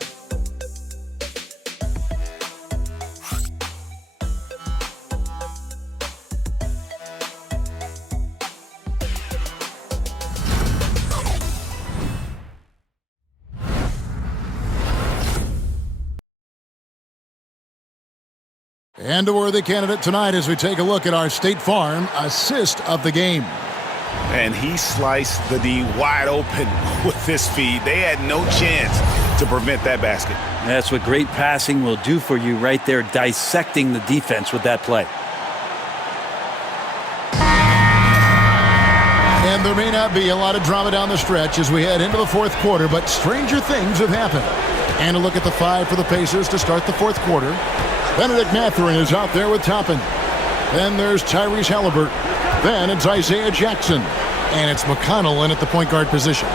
And a worthy candidate tonight as we take a look at our State Farm assist of the game. And he sliced the D wide open with this feed. They had no chance to prevent that basket. That's what great passing will do for you right there, dissecting the defense with that play. And there may not be a lot of drama down the stretch as we head into the fourth quarter, but stranger things have happened. And a look at the 5 for the Pacers to start the fourth quarter. Benedict Mathurin is out there with Toppin. Then there's Tyrese Halliburton. Then it's Isaiah Jackson. And it's McConnell in at the point guard position.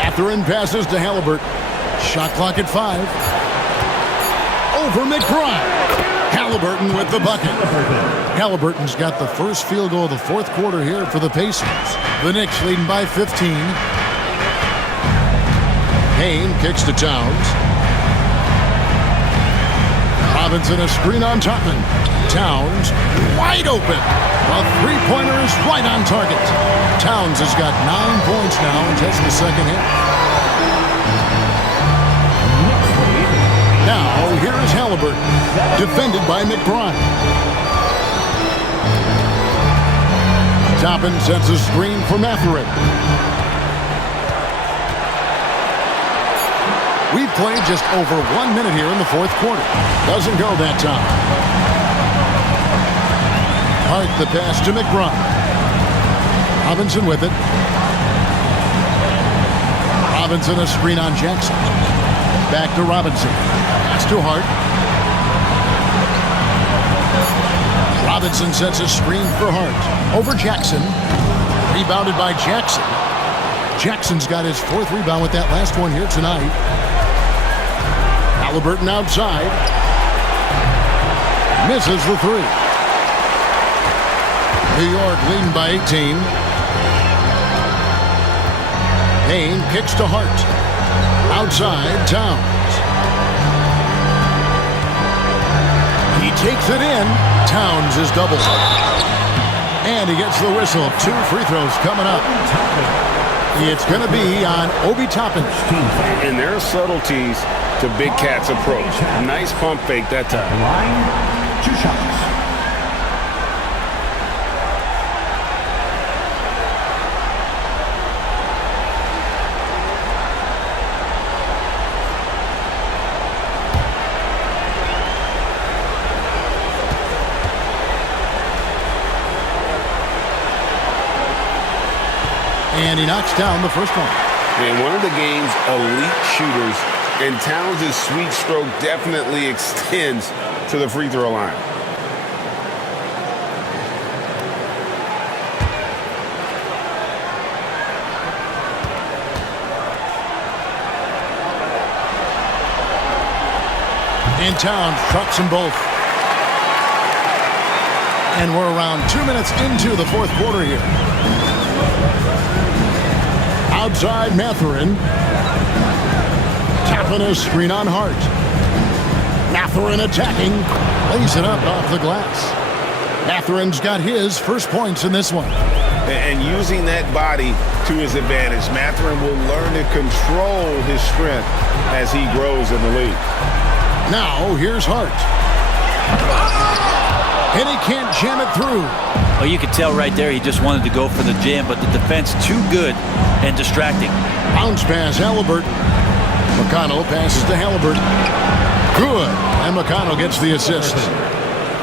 Mathurin passes to Halliburton. Shot clock at 5. Over McBride. Halliburton with the bucket. Halliburton's got the first field goal of the fourth quarter here for the Pacers. The Knicks leading by 15. Payne kicks to Towns. Robinson a screen on Toppin. Towns wide open. A three-pointer is right on target. Towns has got 9 points now in just the second half. Now, here is Halliburton, defended by McBride. Toppin sets a screen for Mathurin. We've played just over 1 minute here in the fourth quarter. Doesn't go that time. Hart the pass to McBride. Robinson with it. Robinson a screen on Jackson. Back to Robinson. Pass to Hart. Robinson sets a screen for Hart. Over Jackson. Rebounded by Jackson. Jackson's got his fourth rebound with that last one here tonight. Halliburton outside. Misses the three. New York leading by 18. Payne kicks to Hart. Outside, Towns. He takes it in. Towns is doubled. And he gets the whistle. 2 free throws coming up. It's going to be on Obi Toppin. And there are subtleties to Big Cat's approach. Nice pump fake that time. Line, 2 shots. And he knocks down the first one. And one of the game's elite shooters, and Towns' sweet stroke definitely extends to the free throw line. And Towns trucks them both. And we're around 2 minutes into the fourth quarter here. Outside Mathurin. Tapping a screen on Hart. Mathurin attacking. Lays it up off the glass. Mathurin's got his first points in this one. And using that body to his advantage, Mathurin will learn to control his strength as he grows in the league. Now, here's Hart. And he can't jam it through. Oh, you could tell right there he just wanted to go for the jam, but the defense too good and distracting. Bounce pass, Halliburton. McConnell passes to Halliburton. Good. And McConnell gets the assist.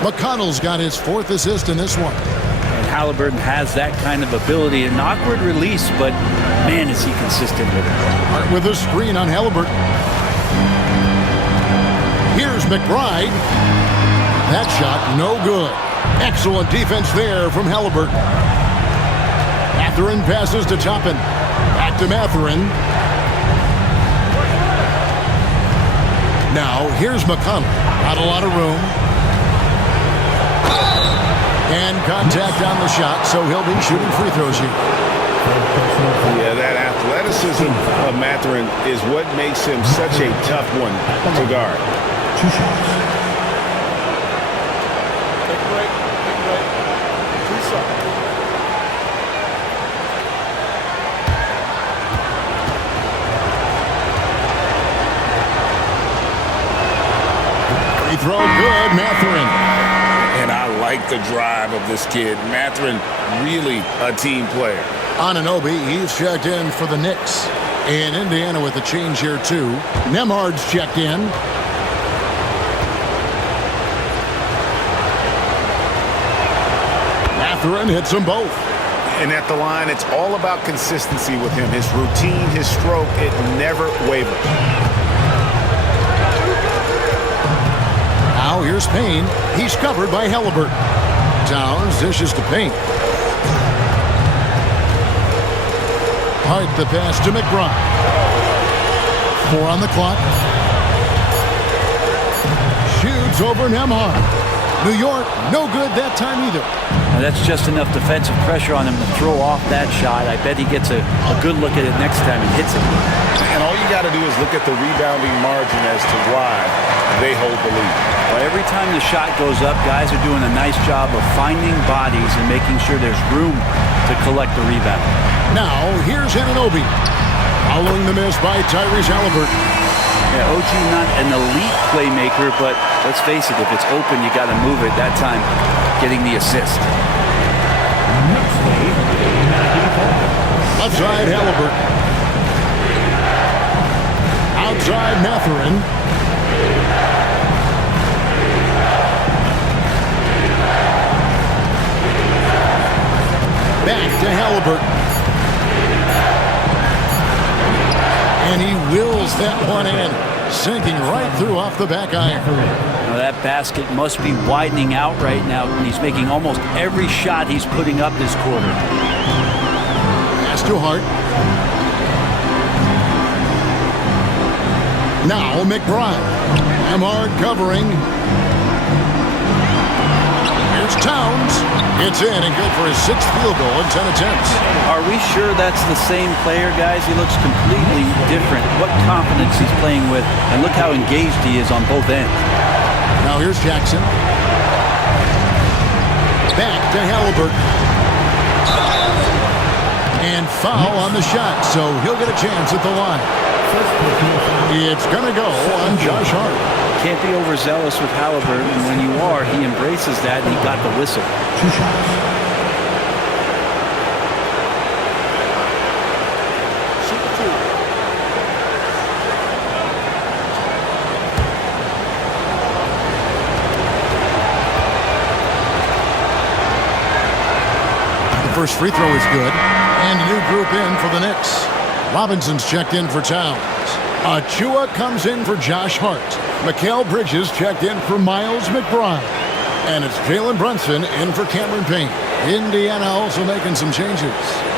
McConnell's got his fourth assist in this one. And Halliburton has that kind of ability. An awkward release, but man, is he consistent with it. Hart with a screen on Halliburton. Here's McBride. That shot, no good. Excellent defense there from Halliburton. Mathurin passes to Toppin. Back to Mathurin. Now, here's McConnell. Not a lot of room. And contact on the shot, so he'll be shooting free throws here. Yeah, that athleticism of Mathurin is what makes him such a tough one to guard. 2 shots. Throw good, Mathurin. And I like the drive of this kid. Mathurin, really a team player. Anunoby, he's checked in for the Knicks. And Indiana with a change here, too. Nembhard's checked in. Mathurin hits them both. And at the line, it's all about consistency with him. His routine, his stroke, it never wavers. Now here's Payne. He's covered by Halliburton. Towns dishes to Payne. Hart the pass to McBride. 4 on the clock. Shoots over Nembhard. New York, no good that time either. Now that's just enough defensive pressure on him to throw off that shot. I bet he gets a good look at it next time and hits it. And all you got to do is look at the rebounding margin as to why they hold the lead. Well, every time the shot goes up, guys are doing a nice job of finding bodies and making sure there's room to collect the rebound. Now, here's Anunoby. Following the miss by Tyrese Halliburton. Yeah, OG not an elite playmaker, but let's face it, if it's open, you got to move it. That time, getting the assist. Outside Halliburton. Outside Mathurin. Back to Halliburton. And he wills that one in, sinking right through off the back iron. Now that basket must be widening out right now, and he's making almost every shot he's putting up this quarter. Pass to Hart. Now McBride. Amard covering. Here's Towns. It's in and good for his 6th field goal in 10 attempts. Are we sure that's the same player, guys? He looks completely different. What confidence he's playing with, and look how engaged he is on both ends. Now here's Jackson. Back to Halliburton. And foul on the shot, so he'll get a chance at the line. It's going to go on Josh Hart. Can't be overzealous with Halliburton, and when you are, he embraces that, and he got the whistle. 2 shots. The first free throw is good, and a new group in for the Knicks. Robinson's checked in for Towns. Achua comes in for Josh Hart. Mikal Bridges checked in for Miles McBride. And it's Jalen Brunson in for Cameron Payne. Indiana also making some changes.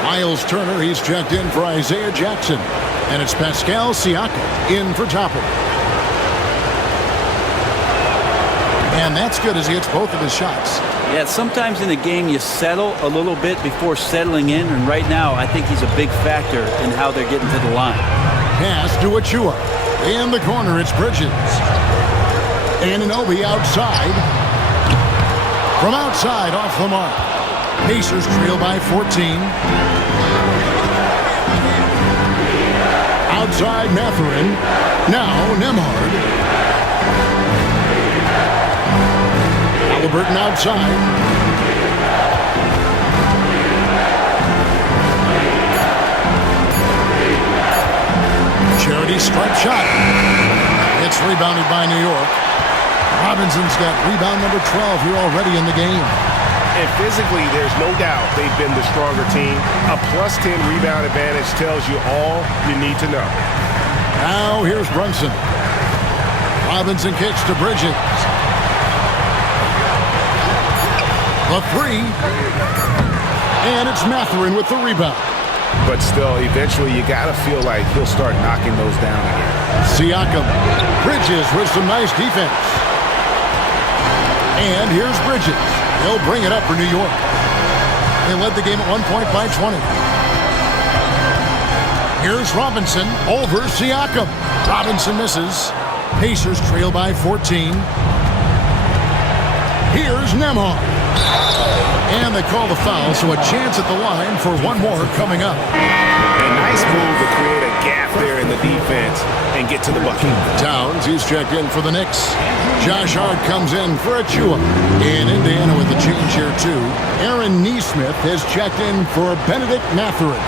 Miles Turner, he's checked in for Isaiah Jackson. And it's Pascal Siakam in for Topper. And that's good as he hits both of his shots. Yeah, sometimes in a game you settle a little bit before settling in, and right now I think he's a big factor in how they're getting to the line. Pass to Achua. In the corner, it's Bridges. Anunoby outside. From outside, off the mark. Pacers trail by 14. Outside Mathurin. Now Nembhard. Halliburton outside. Charity stripe shot. It's rebounded by New York. Robinson's got rebound number 12 here already in the game. And physically, there's no doubt they've been the stronger team. A +10 rebound advantage tells you all you need to know. Now here's Brunson. Robinson kicks to Bridges. The 3. And it's Mathurin with the rebound. But still, eventually you got to feel like he'll start knocking those down again. Siakam. Bridges with some nice defense. And here's Bridges. He'll bring it up for New York. They led the game at 1 point by 20. Here's Robinson over Siakam. Robinson misses. Pacers trail by 14. Here's Nembhard. And they call the foul, so a chance at the line for one more coming up. A nice move to create a gap there in the defense and get to the bucket. Towns, he's checked in for the Knicks. Josh Hart comes in for Achua. In Indiana with the change here, too. Aaron Nesmith has checked in for Benedict Mathurin.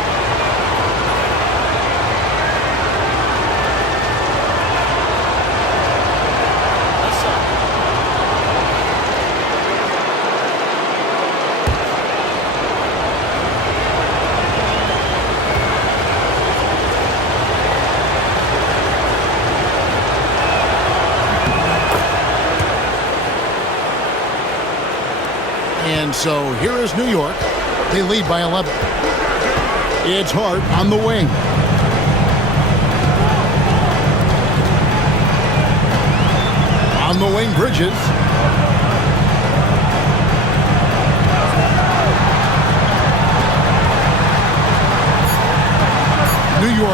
And so here is New York. They lead by 11. It's Hart on the wing. On the wing, Bridges.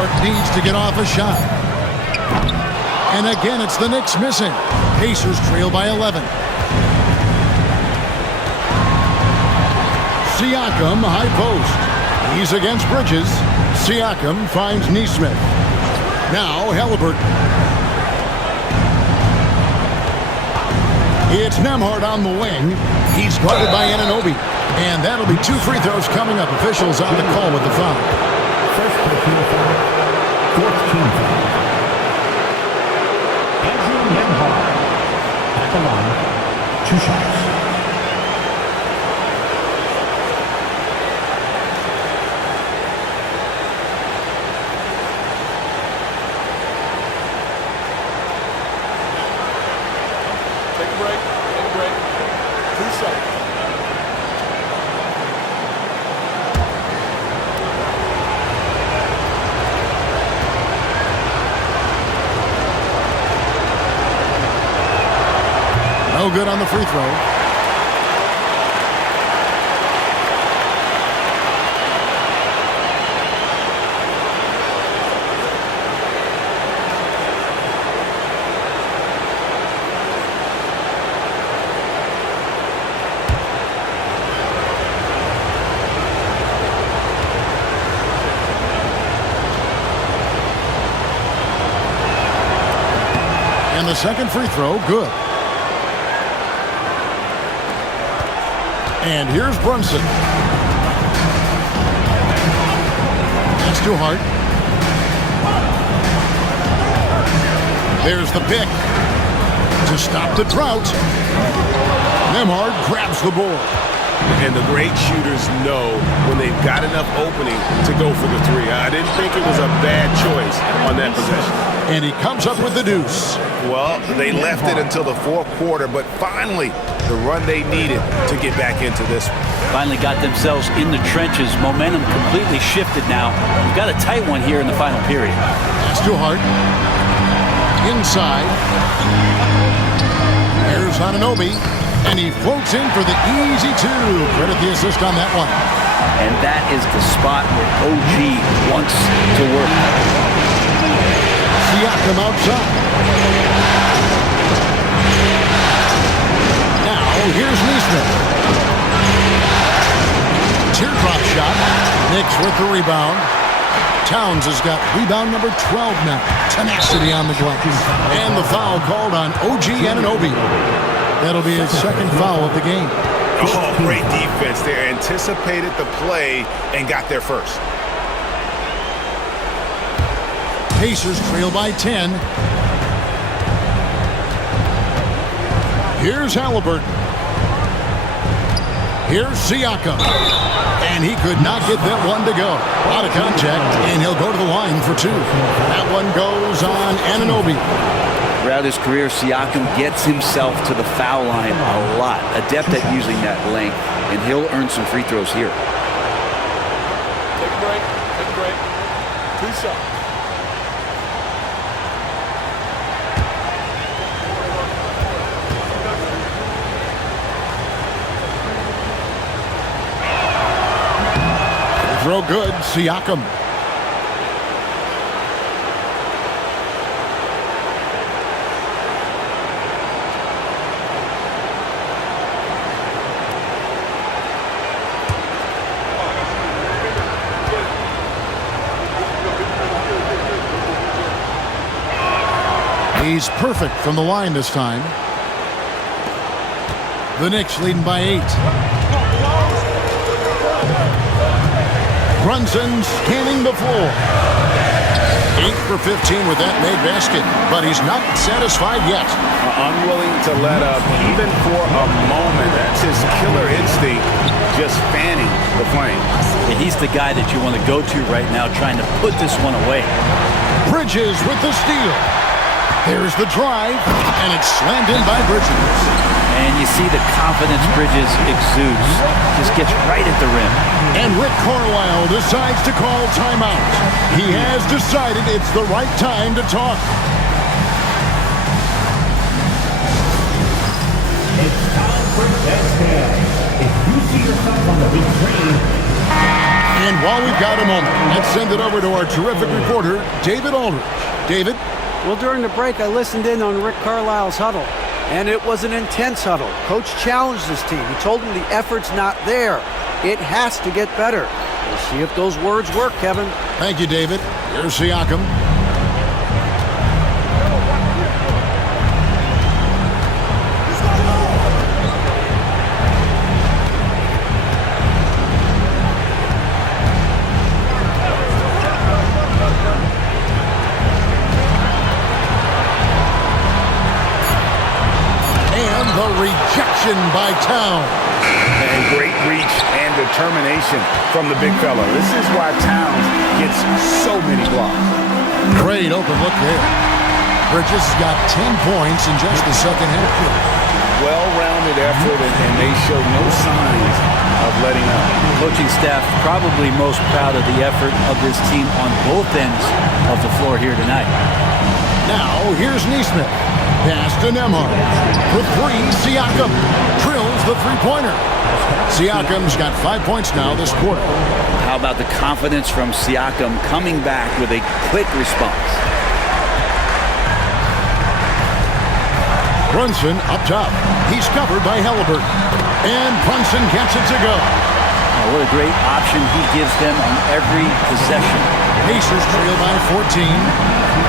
court needs to get off a shot. And again, it's the Knicks missing. Pacers trail by 11. Siakam, high post. He's against Bridges. Siakam finds Neesmith. Now Halliburton. It's Nembhard on the wing. He's guarded by Anunoby. And that'll be 2 free throws coming up. Officials on the call with the foul. First personal foul, 14th foul. Andrew Nembhard at the line, 2 shots. Take a break. 2 seconds. No good on the free throw. And the second free throw, good. And here's Brunson. That's too hard. There's the pick. To stop the drought. Nembhard grabs the board. And the great shooters know when they've got enough opening to go for the 3. I didn't think it was a bad choice on that possession. And he comes up with the deuce. Well, they left it until the 4th quarter, but finally the run they needed to get back into this one. Finally got themselves in the trenches. Momentum completely shifted now. We've got a tight one here in the final period. That's too hard. Inside. Here's Anunoby. And he floats in for the easy 2. Credit the assist on that one. And that is the spot where OG wants to work. Siakam outside. Now, here's Neesmith. Teardrop shot. Knicks with the rebound. Towns has got rebound number 12 now. Tenacity on the glass. And the foul called on OG Anunoby. That'll be his second foul of the game. Oh, great defense there. Anticipated the play and got there first. Pacers trail by 10. Here's Halliburton. Here's Siakam. And he could not get that one to go. Out of contact, and he'll go to the line for 2. That one goes on Anunoby. Throughout his career, Siakam gets himself to the foul line a lot. Adept at using that length, and he'll earn some free throws here. Take a break. 2 shots. Throw good, Siakam. He's perfect from the line this time. The Knicks leading by 8. Brunson scanning the floor. 8 for 15 with that made basket, but he's not satisfied yet. Unwilling to let up even for a moment. That's his killer instinct, just fanning the flame. And he's the guy that you want to go to right now, trying to put this one away. Bridges with the steal. There's the drive, and it's slammed in by Bridges. And you see the confidence Bridges exudes. Just gets right at the rim. And Rick Carlisle decides to call timeout. He has decided it's the right time to talk. It's time for dead stand. If you see yourself on the big screen, And while we've got a moment, let's send it over to our terrific reporter, David Aldridge. David? Well, during the break, I listened in on Rick Carlisle's huddle, and it was an intense huddle. Coach challenged his team. He told them the effort's not there. It has to get better. We'll see if those words work, Kevin. Thank you, David. Here's Siakam. Rejection by Towns. And great reach and determination from the big fella. This is why Towns gets so many blocks. Great open look there. Bridges has got 10 points in just the second half. Well-rounded effort, and they show no signs of letting up. Coaching staff probably most proud of the effort of this team on both ends of the floor here tonight. Now, here's Neesmith. Pass to Nembhard. For three, Siakam drills the three-pointer. Siakam's got 5 points now this quarter. How about the confidence from Siakam coming back with a quick response? Brunson up top. He's covered by Halliburton. And Brunson gets it to go. Oh, what a great option he gives them on every possession. Pacers trail by 14.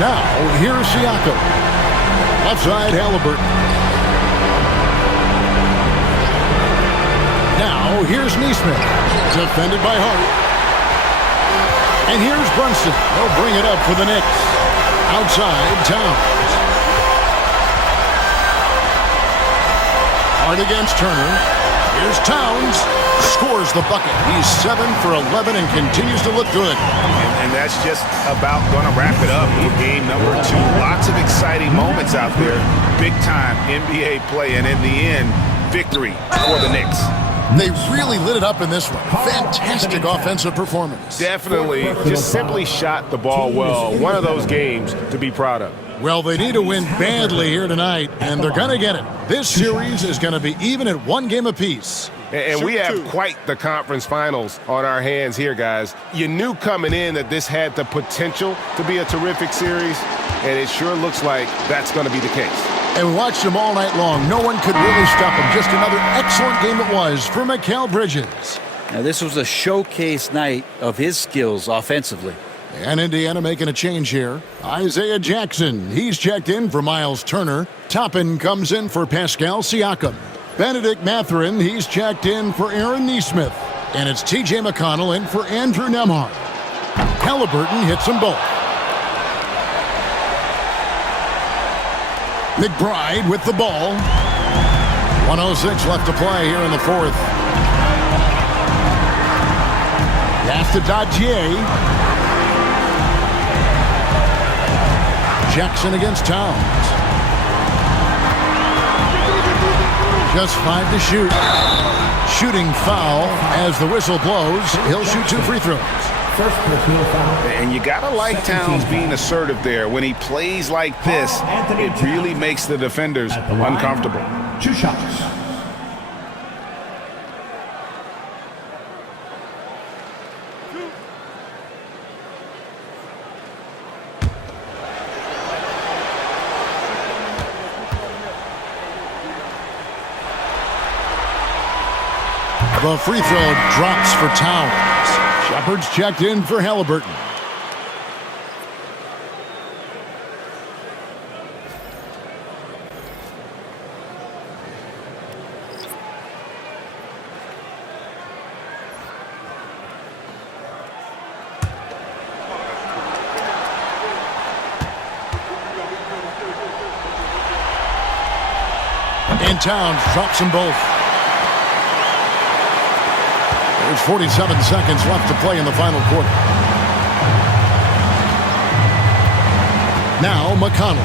Now, here's Siakam. Left side, Halliburton. Now, here's Neesmith. Defended by Hart. And here's Brunson. They'll bring it up for the Knicks. Outside, Towns. Hart against Turner. Here's Towns. Scores the bucket. He's 7 for 11 and continues to look good. And that's just about going to wrap it up in game number 2. Lots of exciting moments out there. Big-time NBA play, and in the end, victory for the Knicks. They really lit it up in this one. Fantastic offensive performance. Definitely. Just simply shot the ball well. One of those games to be proud of. Well, they need to win badly here tonight, and they're going to get it. This series is going to be even at 1 game apiece. And we have quite the conference finals on our hands here, guys. You knew coming in that this had the potential to be a terrific series, and it sure looks like that's going to be the case. And we watched them all night long. No one could really stop them. Just another excellent game it was for Mikal Bridges. Now, this was a showcase night of his skills offensively. And Indiana making a change here. Isaiah Jackson, he's checked in for Miles Turner. Toppin comes in for Pascal Siakam. Benedict Mathurin, he's checked in for Aaron Neesmith. And it's T.J. McConnell in for Andrew Nembhard. Halliburton hits them both. McBride with the ball. 1:06 left to play here in the fourth. Pass to Dadier. Jackson against Towns. Just 5 to shoot. Shooting foul as the whistle blows. He'll shoot 2 free throws. And you got to like Towns being assertive there. When he plays like this, it really makes the defenders uncomfortable. 2 shots. The free throw drops for Towns. Shepard's checked in for Halliburton. And Towns drops them both. There's 47 seconds left to play in the final quarter. Now McConnell.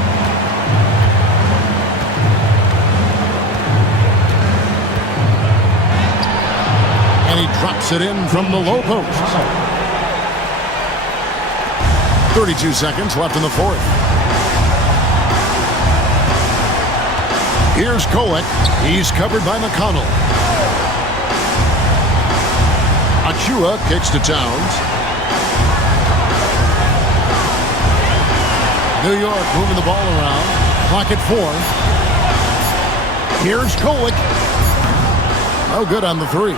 And he drops it in from the low post. 32 seconds left in the fourth. Here's Kolek. He's covered by McConnell. Achua kicks to Towns. New York moving the ball around. Clock at 4. Here's Kolek. No good on the 3.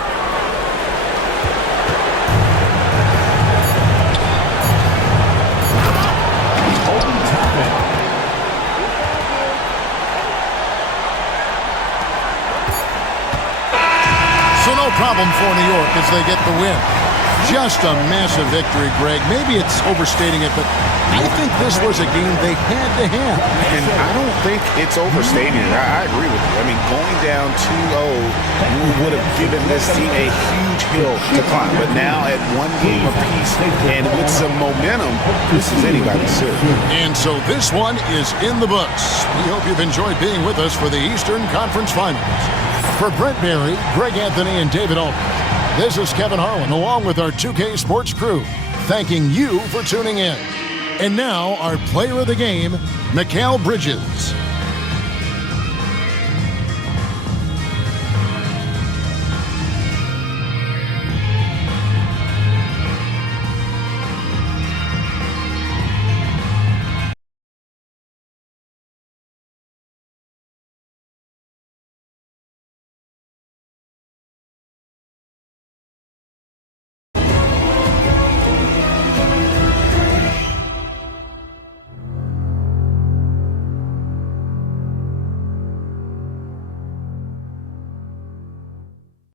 So no problem for New York as they get the win. Just a massive victory, Greg. Maybe it's overstating it, but I think this was a game they had to have. And I don't think it's overstating it. I agree with you. I mean, going down 2-0 would have given this team a huge hill to climb. But now at one game apiece and with some momentum, this is anybody's series. And so this one is in the books. We hope you've enjoyed being with us for the Eastern Conference Finals. For Brent Berry, Greg Anthony, and David Aldridge, this is Kevin Harlan along with our 2K Sports crew, thanking you for tuning in. And now our player of the game, Mikal Bridges.